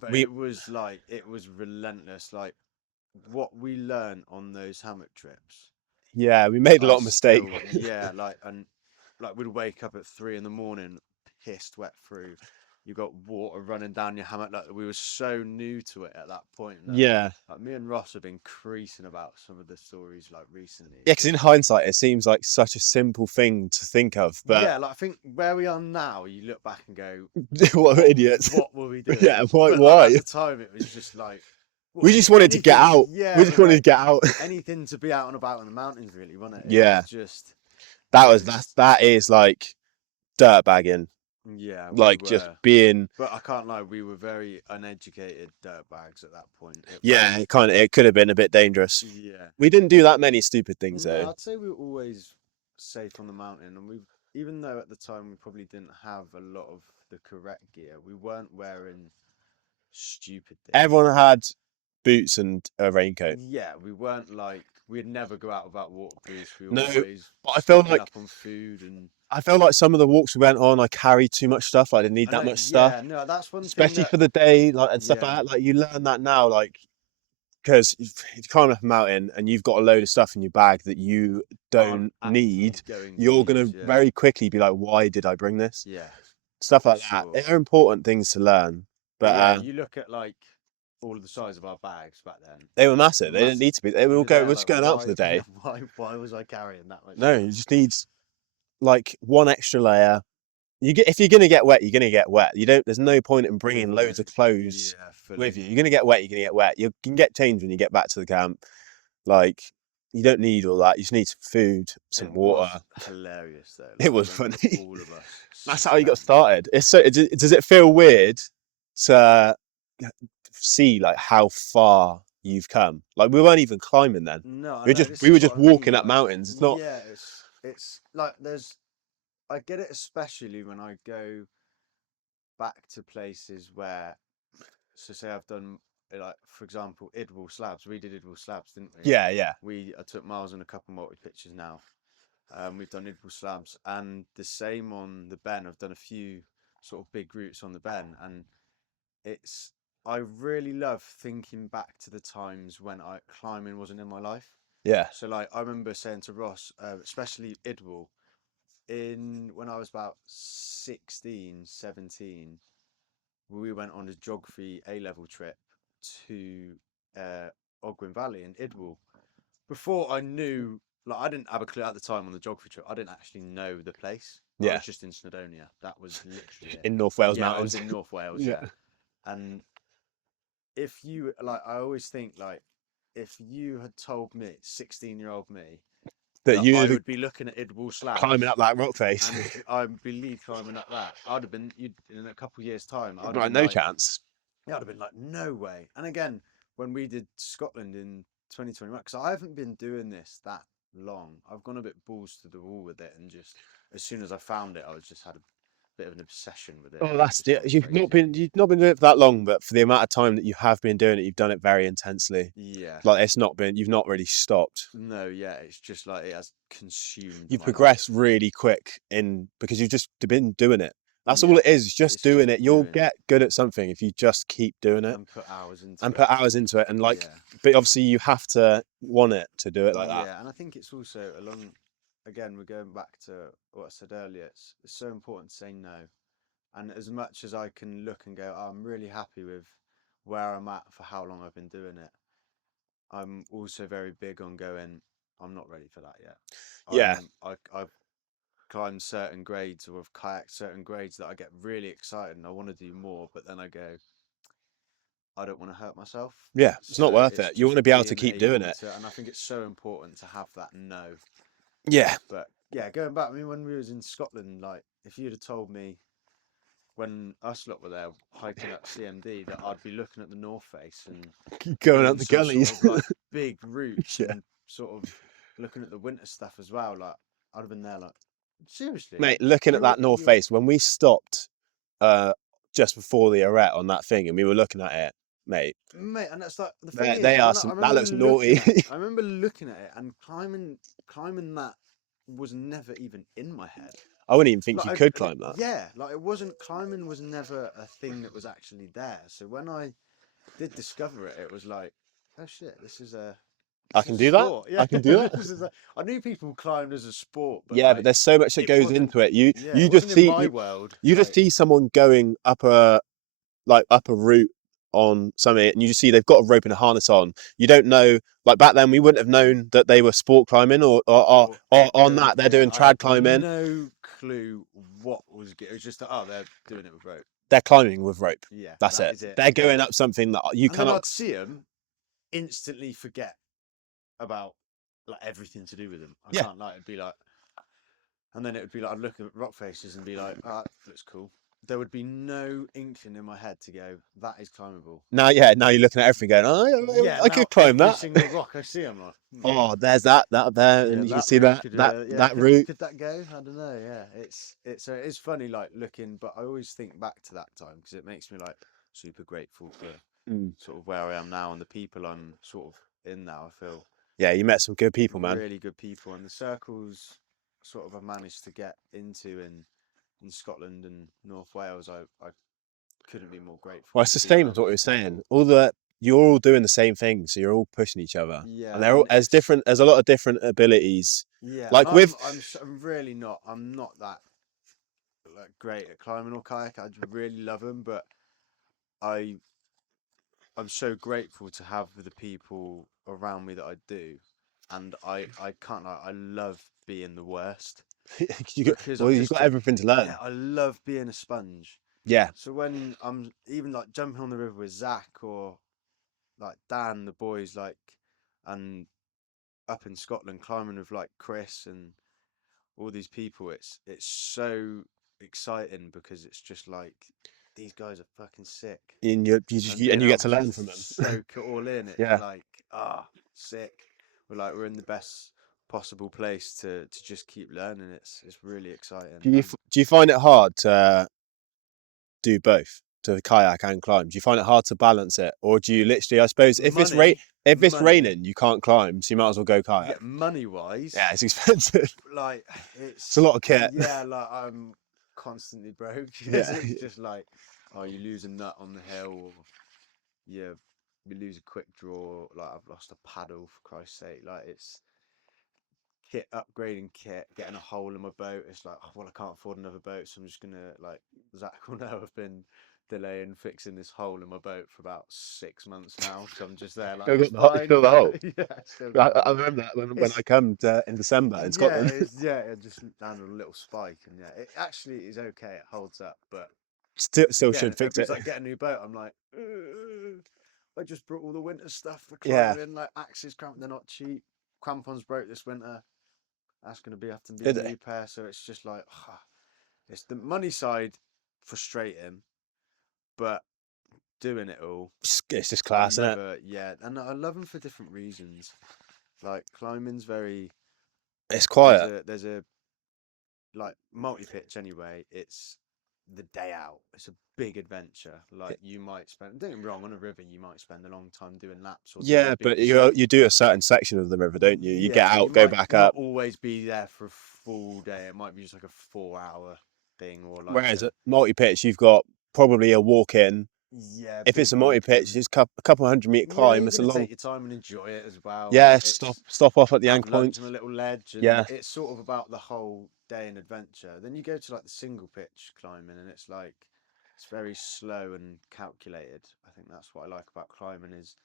But We- it was relentless. Like what we learned on those hammock trips. Yeah, we made a lot of I mistakes. still- yeah, like we'd wake up at 3 a.m, pissed wet through. You got water running down your hammock. Like we were so new to it at that point. That, Yeah. like me and Ross have been creasing about some of the stories like recently. Yeah, because in hindsight, it seems like such a simple thing to think of, but Yeah, like I think where we are now, you look back and go, what idiots. What were we doing? Yeah, But, like, why? at the time, it was just like We just wanted to get out. Yeah, We just wanted to get out. anything to be out and about in the mountains, really, wasn't it? Yeah. was just That is like dirt bagging, yeah, we like just were. being. But I can't lie, we were very uneducated dirtbags at that point. Yeah, it could have been a bit dangerous. Yeah. We didn't do that many stupid things No, though. I'd say we were always safe on the mountain, and even though at the time we probably didn't have a lot of the correct gear, we weren't wearing stupid things. Everyone had boots and a raincoat. Yeah, we weren't like we'd never go out without waterproofs. We were No, always but I feel stocking like up on food and I feel like some of the walks we went on, I carried too much stuff. I didn't need that much stuff, Yeah, no, that's one thing especially that for the day, like and stuff like yeah, that. Like you learn that now, like because if you climb up a mountain and you've got a load of stuff in your bag that you aren't don't actually need, going to you're gonna use. Yeah, very quickly be like, why did I bring this? yeah, Stuff for like that. sure. They're important things to learn, But yeah, but you look at like all of the size of our bags back then. they were massive. They didn't Massive. need to be. They were You're go. there We're just like, going out for why? the day. Yeah, why was I carrying that much No, stuff? you just need like one extra layer. You get if you're gonna get wet, you're gonna get wet. You don't. There's no point in bringing loads of clothes Yeah, with fully. you. You're gonna get wet. You're gonna get wet. You can get changed when you get back to the camp. Like you don't need all that. You just need some food, some It water. was hilarious though. It Like, I was remember funny. all of us That's how you got spent. started. It's so. Does it feel weird to see like how far you've come? Like we weren't even climbing then. No, I We were know. just This we were is just what I'm thinking. walking up Like, mountains. It's not. yeah, it's like there's. I get it especially when I go back to places where, so say I've done like for example Idwal slabs. We did Idwal slabs, didn't we? Yeah, yeah, I took Myles on a couple multi pictures now. We've done Idwal slabs and the same on the Ben. I've done a few sort of big routes on the Ben, and it's I really love thinking back to the times when climbing wasn't in my life. yeah, So like I remember saying to Ross, especially Idwal, in when I was about 16, 17, we went on a geography A level trip to Ogwen Valley in Idwal. Before I knew, like I didn't have a clue at the time on the geography trip. I didn't actually know the place. I yeah. was just in Snowdonia. That was literally it. In North Wales Yeah, I was mountains. in North Wales. Yeah. Yeah, and if you like, I always think like, if you had told me, 16-year-old me, That that you I were would be looking at Idwal climbing slabs up that rock face. and I'd be lead climbing up that, I'd have been, you'd in a couple of years' time, I'd have Right, been no like, chance. yeah, I'd have been like, no way. And again, when we did Scotland in 2021, because I haven't been doing this that long, I've gone a bit balls to the wall with it, and just as soon as I found it, I was just had a bit of an obsession with it, Oh, and it's that's just gone crazy. you've not been doing it for that long, but for the amount of time that you have been doing it, you've done it very intensely. Yeah. Like it's not been, you've not really stopped. No, yeah, it's just like it has consumed You've my progressed life. really quick in because you've just been doing it. That's all Yeah, it is, just it's doing just it. You'll doing it get good at something if you just keep doing it and put hours into and it. put hours into it. And like, Yeah. but obviously you have to want it to do it like that. Yeah, and I think it's also again, we're going back to what I said earlier, it's so important to say no. And as much as I can look and go, oh, I'm really happy with where I'm at for how long I've been doing it, I'm also very big on going, I'm not ready for that yet. Yeah. I've climbed certain grades or I've kayaked certain grades that I get really excited and I want to do more, but then I go, I don't want to hurt myself. Yeah. It's not So worth it's it. You want just to be able to being keep doing able it. to, and I think it's so important to have that no. Yeah. But yeah, going back, I mean, when we was in Scotland, like if you'd have told me when us lot were there hiking up CMD that I'd be looking at the North Face and Keep going up doing the some sort gullies. of like big routes Yeah. and sort of looking at the winter stuff as well, like I'd have been there like, seriously, Mate, looking at that North you Face, when we stopped uh just before the arete on that thing and we were looking at it, mate, mate, and that's like the thing they is are when I some that remember looks looking naughty. at it, I remember looking at it and climbing that was never even in my head. I wouldn't even think Like you could like, climb that. yeah, like it wasn't climbing was never a thing that was actually there. So when I did discover it, it was like, oh shit, I this can is a do that. sport. Yeah, I can do that. I knew people climbed as a sport, but Yeah, but like there's so much that it goes wasn't. into it. Yeah, it wasn't in my world. You just Like see someone going up a like up a route on something and you just see they've got a rope and a harness on. You don't know, like back then we wouldn't have known that they were sport climbing or on that they're doing I had trad climbing. no clue what was. It was just that, oh, they're doing it with rope. They're climbing with rope. Yeah, That's that it. is it. They're going up something that you And then cannot. I'd see them instantly forget about like everything to do with them. I Yeah. can't like it'd be like, and then it would be like I'd look at rock faces and be like, oh, that looks cool. There would be no inkling in my head to go, that is climbable. Now, yeah, now you're looking at everything going, oh, Yeah, I now could climb every that. single rock I see, I'm like, Oh, there's that up there, yeah, and you can that see route that could, yeah, that route. could that go? I don't know. Yeah, it's funny like looking, but I always think back to that time because it makes me like super grateful for Mm. sort of where I am now and the people I'm sort of in now. I feel Yeah, you met some good people, man. really good people, and the circles sort of I managed to get into in Scotland and North Wales, I couldn't be more grateful. Well, it's to the be same around as what we were those saying. people. You're all doing the same thing, so you're all pushing each other, Yeah, and they're all and as it's different. There's a lot of different abilities. yeah, and Like with I'm really not. I'm not that like great at climbing or kayak. I really love them, but I I'm so grateful to have the people around me that I do, and I can't. I love being the worst because I'm you've just got everything to yeah. learn. I love being a sponge. Yeah, So when I'm even like jumping on the river with Zach or like Dan, the boys like, and up in Scotland climbing with like Chris and all these people, it's so exciting because it's just like these guys are fucking sick, and and being you get able to to learn from them. soak it all in, it's Yeah. like sick. We're in the best possible place to just keep learning. It's really exciting. And Do you find it hard to do both, to kayak and climb? Do you find it hard to balance it, or do you literally? I suppose money, if it's money, raining, you can't climb, so you might as well go yeah, kayak. money wise, Yeah, it's expensive. like It's a lot of kit. yeah, like I'm constantly broke because Yeah. it's just like, oh, you lose a nut on the hill, or yeah, you lose a quick draw. Like I've lost a paddle for Christ's sake. Like it's kit upgrading kit, getting a hole in my boat. It's like, oh, well, I can't afford another boat, so I'm just gonna like Zach will know I've been delaying fixing this hole in my boat for about 6 months now. So I'm just there like Still it's got the fine. still the hole. Yeah, still got the I hole. remember that when I It's come in December in yeah, Scotland. it just landed on a little spike, and yeah, it actually is okay. It holds up, but Still again, should fix it. everybody's like, get a new boat. I'm like, "Ugh." I just brought all the winter stuff for Yeah. climbing, like axes, they're not cheap. Crampons broke this winter. That's going to have to be a Did they? new pair. So it's just like, it's the money side frustrating, but doing it all, It's just I class, isn't love it? it. Yeah, and I love them for different reasons. Like climbing's very It's quiet. there's a like multi pitch anyway. It's the day out. It's a big adventure. Like you might spend, don't get me wrong, on a river you might spend a long time doing laps or doing a Yeah, big but descent. you do a certain section of the river, don't you? You get Yeah, you out, go might back not up. always be there for a full day. It might be just like a 4 hour thing or like Whereas at multi-pitch, you've got probably a walk in. yeah, If it's big a walk multi-pitch, in. it's a couple 100 meter Yeah, climb. you're It's a gonna long. take your time and enjoy it as well. Yeah, And it's stop off at the have anchor lunch points. on a little ledge, and Yeah, it's sort of about the whole day and adventure. Then you go to like the single pitch climbing, and it's like it's very slow and calculated. I think that's what I like about climbing is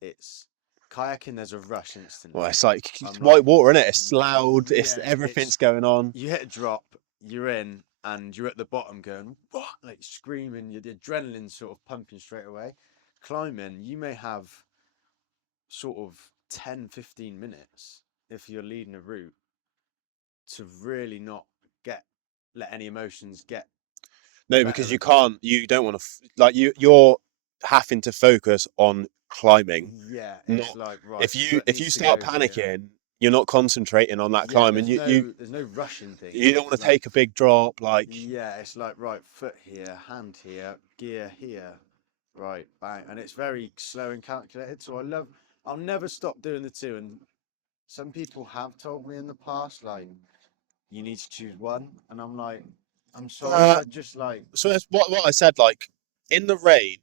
it's kayaking. There's a rush well, instantly. it's like I'm like, white water, in it. It's loud. It's yeah, everything's it's going on. you hit a drop, you're in, and you're at the bottom going what, like screaming. Your the adrenaline sort of pumping straight away. Climbing, you may have sort of 10, 15 minutes if you're leading a route to really not get let any emotions get the No, better because you of you. can't. You don't want to. Like you're having to focus on climbing. Yeah, it's Not like right, foot if you needs to start go here. panicking, you're not concentrating on that Yeah, climb, and there's no rushing you things. don't want It's to like take a big drop. Like yeah, it's like right, foot here, hand here, gear here, right, bang, and it's very slow and calculated. So I'll never stop doing the two. And some people have told me in the past, like you need to choose one, and I'm like, I'm sorry, uh, I just like so that's what I said. Like in the rain,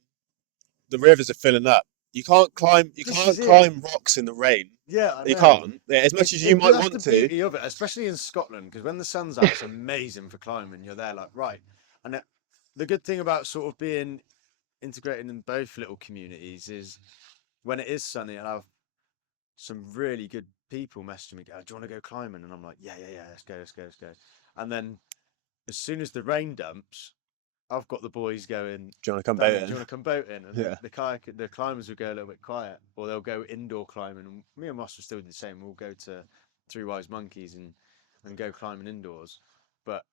the rivers are filling up. You can't climb. You this is can't it. climb rocks in the rain. Yeah, I You know. can't. Yeah, as much as you But might that's the want to. beauty of it, especially in Scotland, because when the sun's out, it's amazing for climbing. You're there, like right, and the good thing about sort of being integrated in both little communities is when it is sunny, and I've some really good people messaging me, go, "Do you want to go climbing?" And I'm like, "Yeah, yeah, yeah, let's go, let's go, let's go." And then as soon as the rain dumps, I've got the boys going, Do you want to come Danny, do you boating? want to come boating? And Yeah. the climbers will go a little bit quiet, or they'll go indoor climbing. And me and Ross will still do the same. We'll go to Three Wise Monkeys and go climbing indoors. But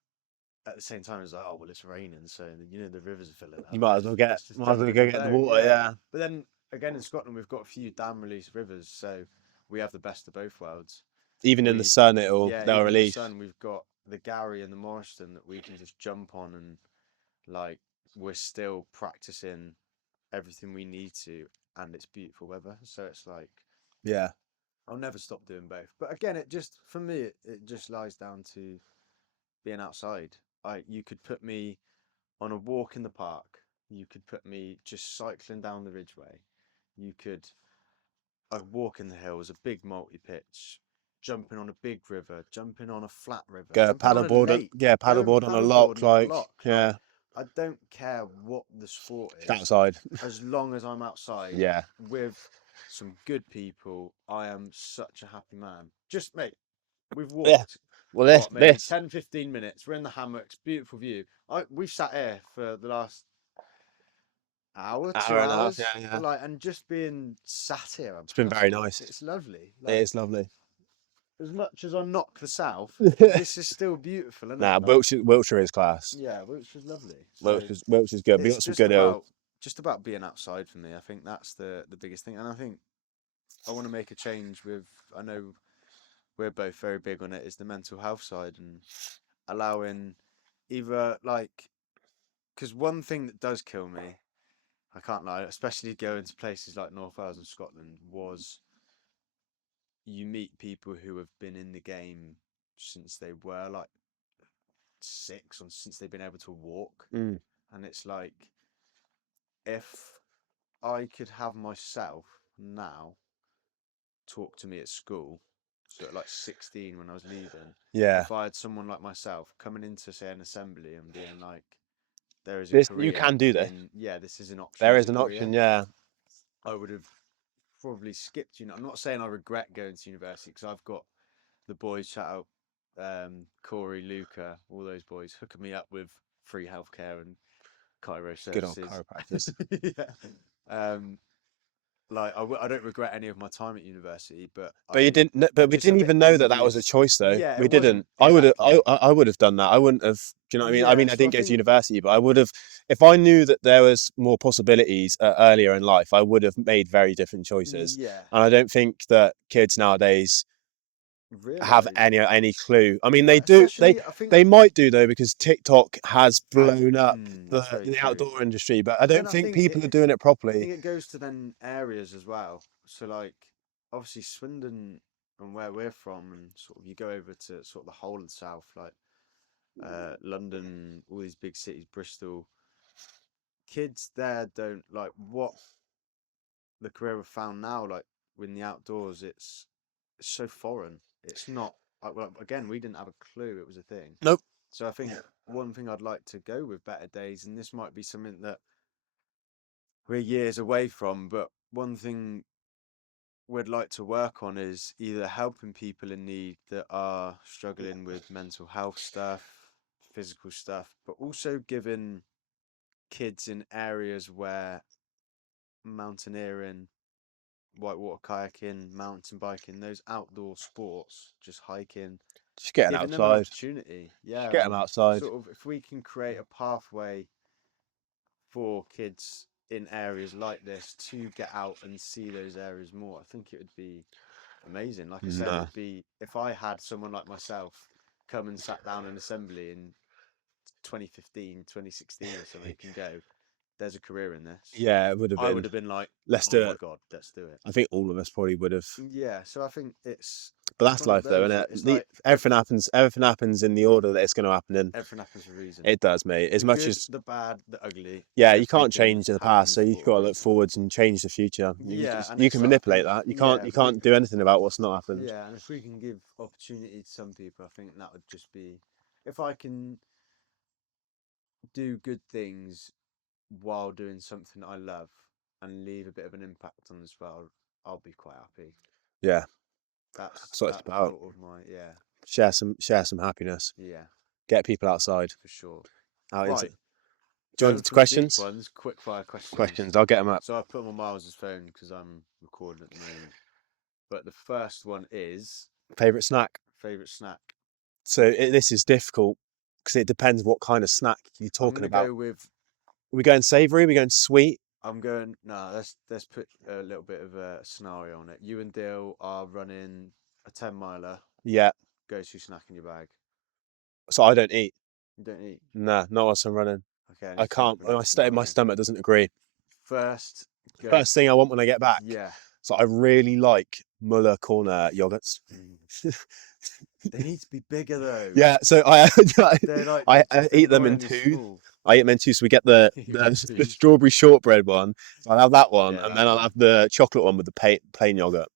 at the same time, it's like, oh well, it's raining, so the rivers are filling You up. might as well Let's just might as jump well in go the get in the boat, water. yeah. Yeah. But then again, in Scotland, we've got a few dam release rivers, so we have the best of both worlds. Even in the We sun, Yeah, they'll even in the release. sun, we've got the Gary and the Morriston that we can just jump on, and like we're still practicing everything we need to, and it's beautiful weather. So it's like Yeah. I'll never stop doing both. But again, it just for me, it just lies down to being outside. You could put me on a walk in the park. You could put me just cycling down the ridgeway. You could a walk in the hills, a big multi-pitch, jumping on a big river, jumping on a flat river, Go jumping on a paddleboard, lake, going paddleboard on a lock, paddleboarding on a like, lock. yeah, I don't care what the sport is, outside. as long as I'm outside Yeah. with some good people. I am such a happy man. Just mate, we've Yeah. walked. Well, Maybe 10, 15 minutes. We're in the hammocks, beautiful view. We've sat here for the last hour, 2 hours, yeah. like, and just being sat here. It's been very nice. It's lovely. It is lovely. As much as I knock the south, this is still beautiful, isn't it? Wiltshire is class. Yeah, Wiltshire's lovely. So Wiltshire's good. We got some good just about being outside for me. I think that's the biggest thing, and I think I want to make a change with. I know we're both very big on it. Is the mental health side and allowing either like, because one thing that does kill me, I can't lie, especially going to places like North Wales and Scotland, was you meet people who have been in the game since they were like 6 or since they've been able to walk. Mm. And it's like, if I could have myself now talk to me at school, so at like 16 when I was leaving, if I had someone like myself coming into, say, an assembly and being like, there is a career, you can do this. This is an option. There is an option, yeah. I would have probably skipped. I'm not saying I regret going to university, because I've got the boys, shout out Corey, Luca, all those boys hooking me up with free healthcare and chiro services. Good old chiropractors. Yeah. Like I don't regret any of my time at university, but we didn't even know that was a choice, though. Yeah, we didn't. Exactly. I would have done that. I wouldn't have. Do you know what I mean? Yeah, I mean, I so didn't I go to think- university, but I would have. If I knew that there was more possibilities earlier in life, I would have made very different choices. Yeah. And I don't think that kids nowadays have any clue. I mean, they do. They might do, though, because TikTok has blown up the outdoor industry. But I don't think people are doing it properly. I think it goes to then areas as well. So like, obviously Swindon and where we're from, and sort of you go over to sort of the whole of the south, like London, all these big cities, Bristol. Kids there don't like what the career we've found now. Like in the outdoors, it's so foreign. It's not. Well, again, we didn't have a clue it was a thing. Nope. So I think one thing I'd like to go with Better Days, and this might be something that we're years away from, but one thing we'd like to work on is either helping people in need that are struggling with mental health stuff, physical stuff, but also giving kids in areas where mountaineering, whitewater kayaking, mountain biking, those outdoor sports, just hiking, just getting giving outside. them an opportunity. Yeah, just get them outside. Sort of, if we can create a pathway for kids in areas like this to get out and see those areas more, I think it would be amazing. Like I said, it'd be, if I had someone like myself come and sat down in assembly in 2015, 2016 or something, and go, there's a career in this. Yeah, it would have been. I would have been like, let's do it. Oh my God, let's do it. I think all of us probably would have. Yeah, so I think it's. But that's life, though, isn't it? Like, everything happens. Everything happens in the order that it's going to happen in. Everything happens for a reason. It does, mate. As much good, as the bad, the ugly. Yeah, you can't change the past, so you've got to look forwards and change the future. You can manipulate that. You can't do anything about what's not happened. Yeah, and if we can give opportunity to some people, I think that would just be, if I can do good things while doing something I love and leave a bit of an impact on this world, I'll be quite happy. Yeah, that's what it's about. Sort of my, share some happiness. Yeah, get people outside for sure. Out right. into... Do you want to questions? Quick fire questions. Questions. I'll get them up. So I've put them on Myles' phone because I'm recording at the moment. But the first one is favourite snack. Favourite snack. So this is difficult because it depends what kind of snack you're talking about. Go with. Are we going savoury? Are we going sweet? I'm going. No, let's put a little bit of a scenario on it. You and Dale are running a 10-miler. Yeah. Go-to snack in your bag. So I don't eat. You don't eat? Nah, not whilst I'm running. Okay. I can't. My stomach doesn't agree. First thing I want when I get back. Yeah. So I really like Muller corner yogurts. They need to be bigger though. Yeah, so I They're like I they're just eat them in annoyingly two. small. I eat them in two, so we get the Two. strawberry shortbread one. So I'll have that one, Yeah, and that then I'll one. have the chocolate one with the plain yogurt.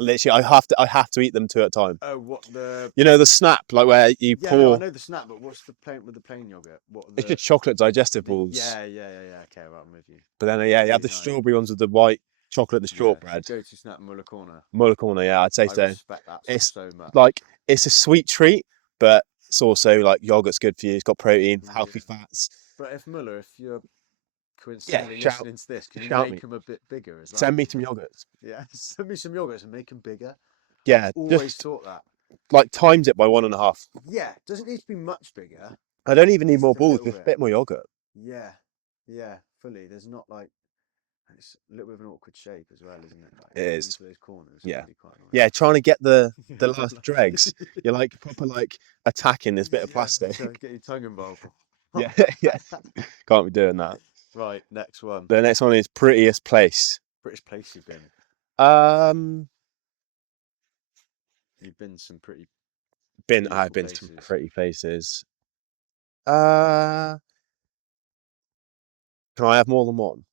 Literally, I have to eat them two at a time. Oh, what the? You know the snap, like where you Yeah, no, I pour. know the snap, but what's the plain with the plain yogurt? What are It's the? just chocolate digestive the balls. yeah. Okay, right, I'm with you. But then yeah, you have the Really nice. strawberry ones with the white chocolate and the Yeah, shortbread. so go to snap Muller corner. Muller corner, yeah, I'd say I so. respect that It's so much. like it's a sweet treat, but it's also like yogurt's good for you. It's got protein, healthy Yeah. fats. But if Muller, if you're Yeah, coincidentally listening to this, can you shout make me. them a bit bigger as well? Send me some yogurts. Yeah, send me some yogurts and make them bigger. Yeah, Always just thought that. like times it by 1.5. Yeah, doesn't need to be much bigger. I don't even need Just more a balls, little just a bit. bit more yogurt. Yeah, fully. There's not like it's a little bit of an awkward shape as well, isn't it? Like, It is. into those corners. Yeah. Can be quite annoying. Yeah, trying to get the Proper last like- dregs. You're like proper like attacking this bit of Yeah, plastic. so get your tongue involved. Yeah, yeah. Can't be doing that. Right, next one. The next one is prettiest place. British place you've been. You've been some pretty. I've beautiful been to some places. pretty places. Can I have more than one?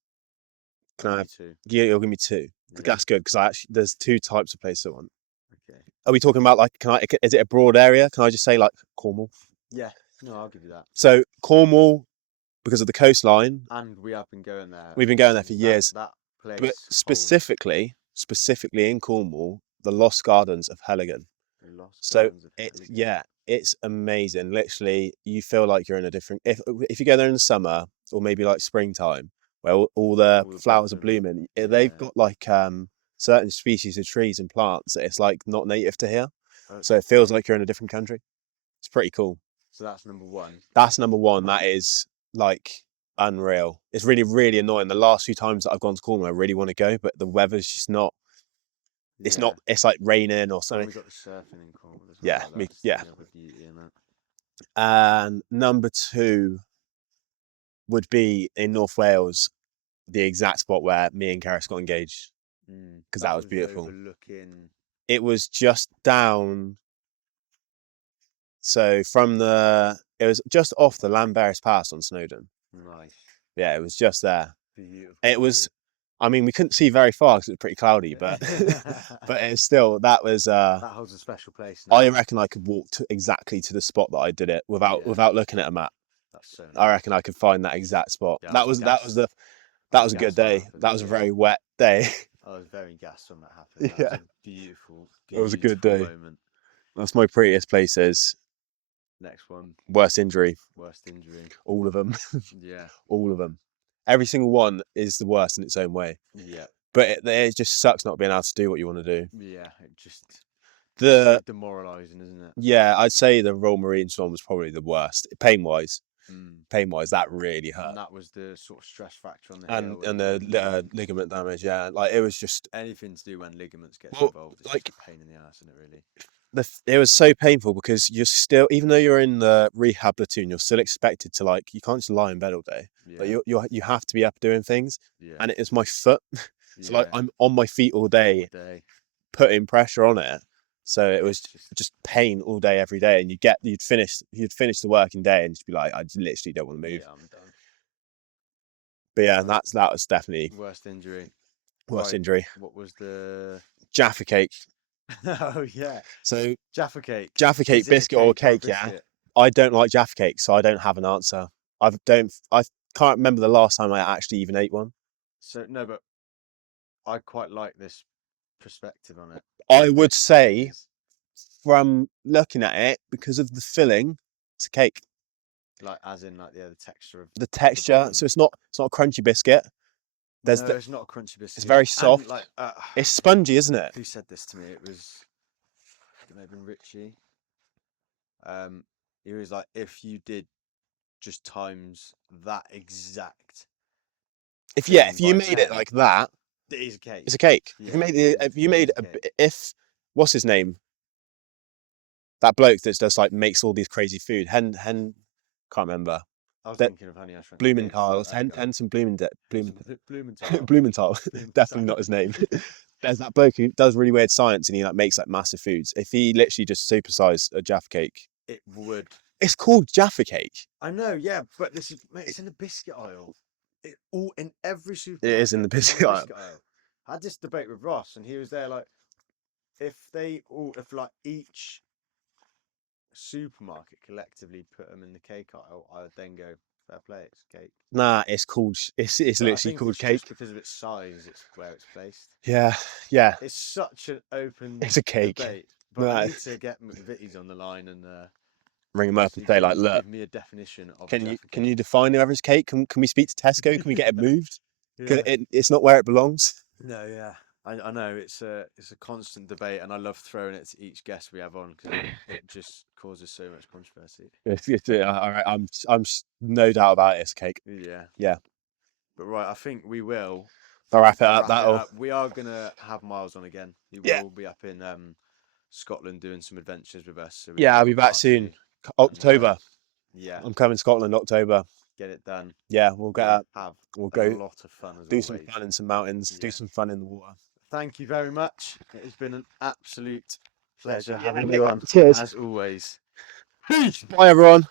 Can I have? Two. Yeah, you'll give me two. Yeah. That's good because there's two types of places I want. Okay. Are we talking about like? Is it a broad area? Can I just say like Cornwall? Yeah. No, I'll give you that. So Cornwall, because of the coastline, And we have been going there. we've been going there for That- years. That place. But specifically in Cornwall, the Lost Gardens of Heligan. So it's amazing. Literally, you feel like you're in a different. If you go there in the summer or maybe like springtime, where all the All the flowers are blossoming. blooming, they've got like certain species of trees and plants that it's like not native to here. So it feels like you're in a different country. It's pretty cool. So that's number one. That's number one. That is like unreal. It's really, really annoying. The last few times that I've gone to Cornwall, I really want to go, but the weather's just not. It's not. It's like raining or something. We got the surfing in Cornwall as well. Yeah, That's yeah. the other beauty in that. And number two would be in North Wales, the exact spot where me and Karis got engaged, because that was beautiful. Overlooking. It was just down. So it was just off the Llanberis Pass on Snowdon. Nice. Yeah, it was just there. Beautiful. It was. I mean, we couldn't see very far because it was pretty cloudy, but but it's still that was. That holds a special place. Now. I reckon I could walk exactly to the spot that I did it without looking at a map. That's so nice. I reckon I could find that exact spot. Yeah, that was a good day. That was a very wet day. I was very gassed when that happened. That Yeah. was a beautiful. It was a good day. Moment. That's my prettiest places. Next one. Worst injury. Worst injury. All of them. Yeah. All of them. Every single one is the worst in its own way. Yeah. But it just sucks not being able to do what you want to do. Yeah. It just. The it's demoralising, isn't it? Yeah, I'd say the Royal Marine Storm was probably the worst. Pain wise, that really hurt. And that was the sort of stress factor on the And hill, the ligament damage, yeah, like it was just anything to do when ligaments get Well, involved. It's like- just a pain in the ass, isn't it? Really. it was so painful because you're still, even though you're in the rehab platoon, you're still expected to you can't just lie in bed all day. Yeah. Like you have to be up doing things. Yeah. And it is my foot, so like I'm on my feet all day, putting pressure on it. So it was just pain all day, every day, and you'd finish the working day and just be like, I just literally don't want to move. Yeah, I'm done. But yeah, that was definitely Worst injury. worst Right. injury. What was the? Jaffa cake. Oh yeah. So Jaffa cake. Jaffa cake, Is it a biscuit or a cake, yeah. biscuit? I don't like Jaffa cake, so I don't have an answer. I can't remember the last time I actually even ate one. So no, but I quite like this perspective on it. I would say, from looking at it, because of the filling, it's a cake. Like as in like the texture of The texture, bottom. so it's not a crunchy biscuit. There's no, it's not a crunchy biscuit. it's very And, soft. like It's spongy, isn't it? who said this to me? It may have been Richie. He was like, if you did just times that exact. If filling you by made it 10, like that, it is a cake. it's a cake. Yeah, If you made it's a cake. if what's his name? That bloke that just like makes all these crazy food. Hen can't remember. I was that- thinking of Honey I Shrunk the Blumenthal. Kids, like that guy. Henson Blumenthal. Blumenthal. Definitely not his name. there's that bloke who does really weird science and he like makes like massive foods. If he literally just supersized a Jaffa cake, It would. it's called Jaffa cake. I know, yeah, but this is, mate, it's in the biscuit aisle. It all in every It supermarket. is in the it's biscuit on aisle. I had this debate with Ross, and he was there like, if like each supermarket collectively put them in the cake aisle, I would then go, fair play, it's cake. Nah, it's called. It's But I literally think called it's cake. just because of its size, it's where it's placed. Yeah, yeah. It's such an open It's a cake. debate. But I No. need to get McVitie's on the line and Ring him up so and he say like, can look, give me a definition of can you Jaffa can cake. you define whoever's cake? Can we speak to Tesco? Can we get it moved? Yeah. It's not where it belongs. No, yeah, I know it's a constant debate, and I love throwing it to each guest we have on because it just causes so much controversy. All right, I'm no doubt about it. It's a cake. Yeah, Yeah. but right, I think we will I'll wrap it up. wrap it That'll. up. We are gonna have Myles on again. He Yeah. will be up in Scotland doing some adventures with us. So Yeah, can I'll do be back part soon. 2. October. Yeah, I'm coming to Scotland October. get it done. Yeah, we'll get up. Have We'll a go lot of fun as do always. some fun in some mountains. Do Yeah. some fun in the water. Thank you very much. It has been an absolute pleasure Pleasure having having you you on, on. Cheers. as always. Bye, everyone.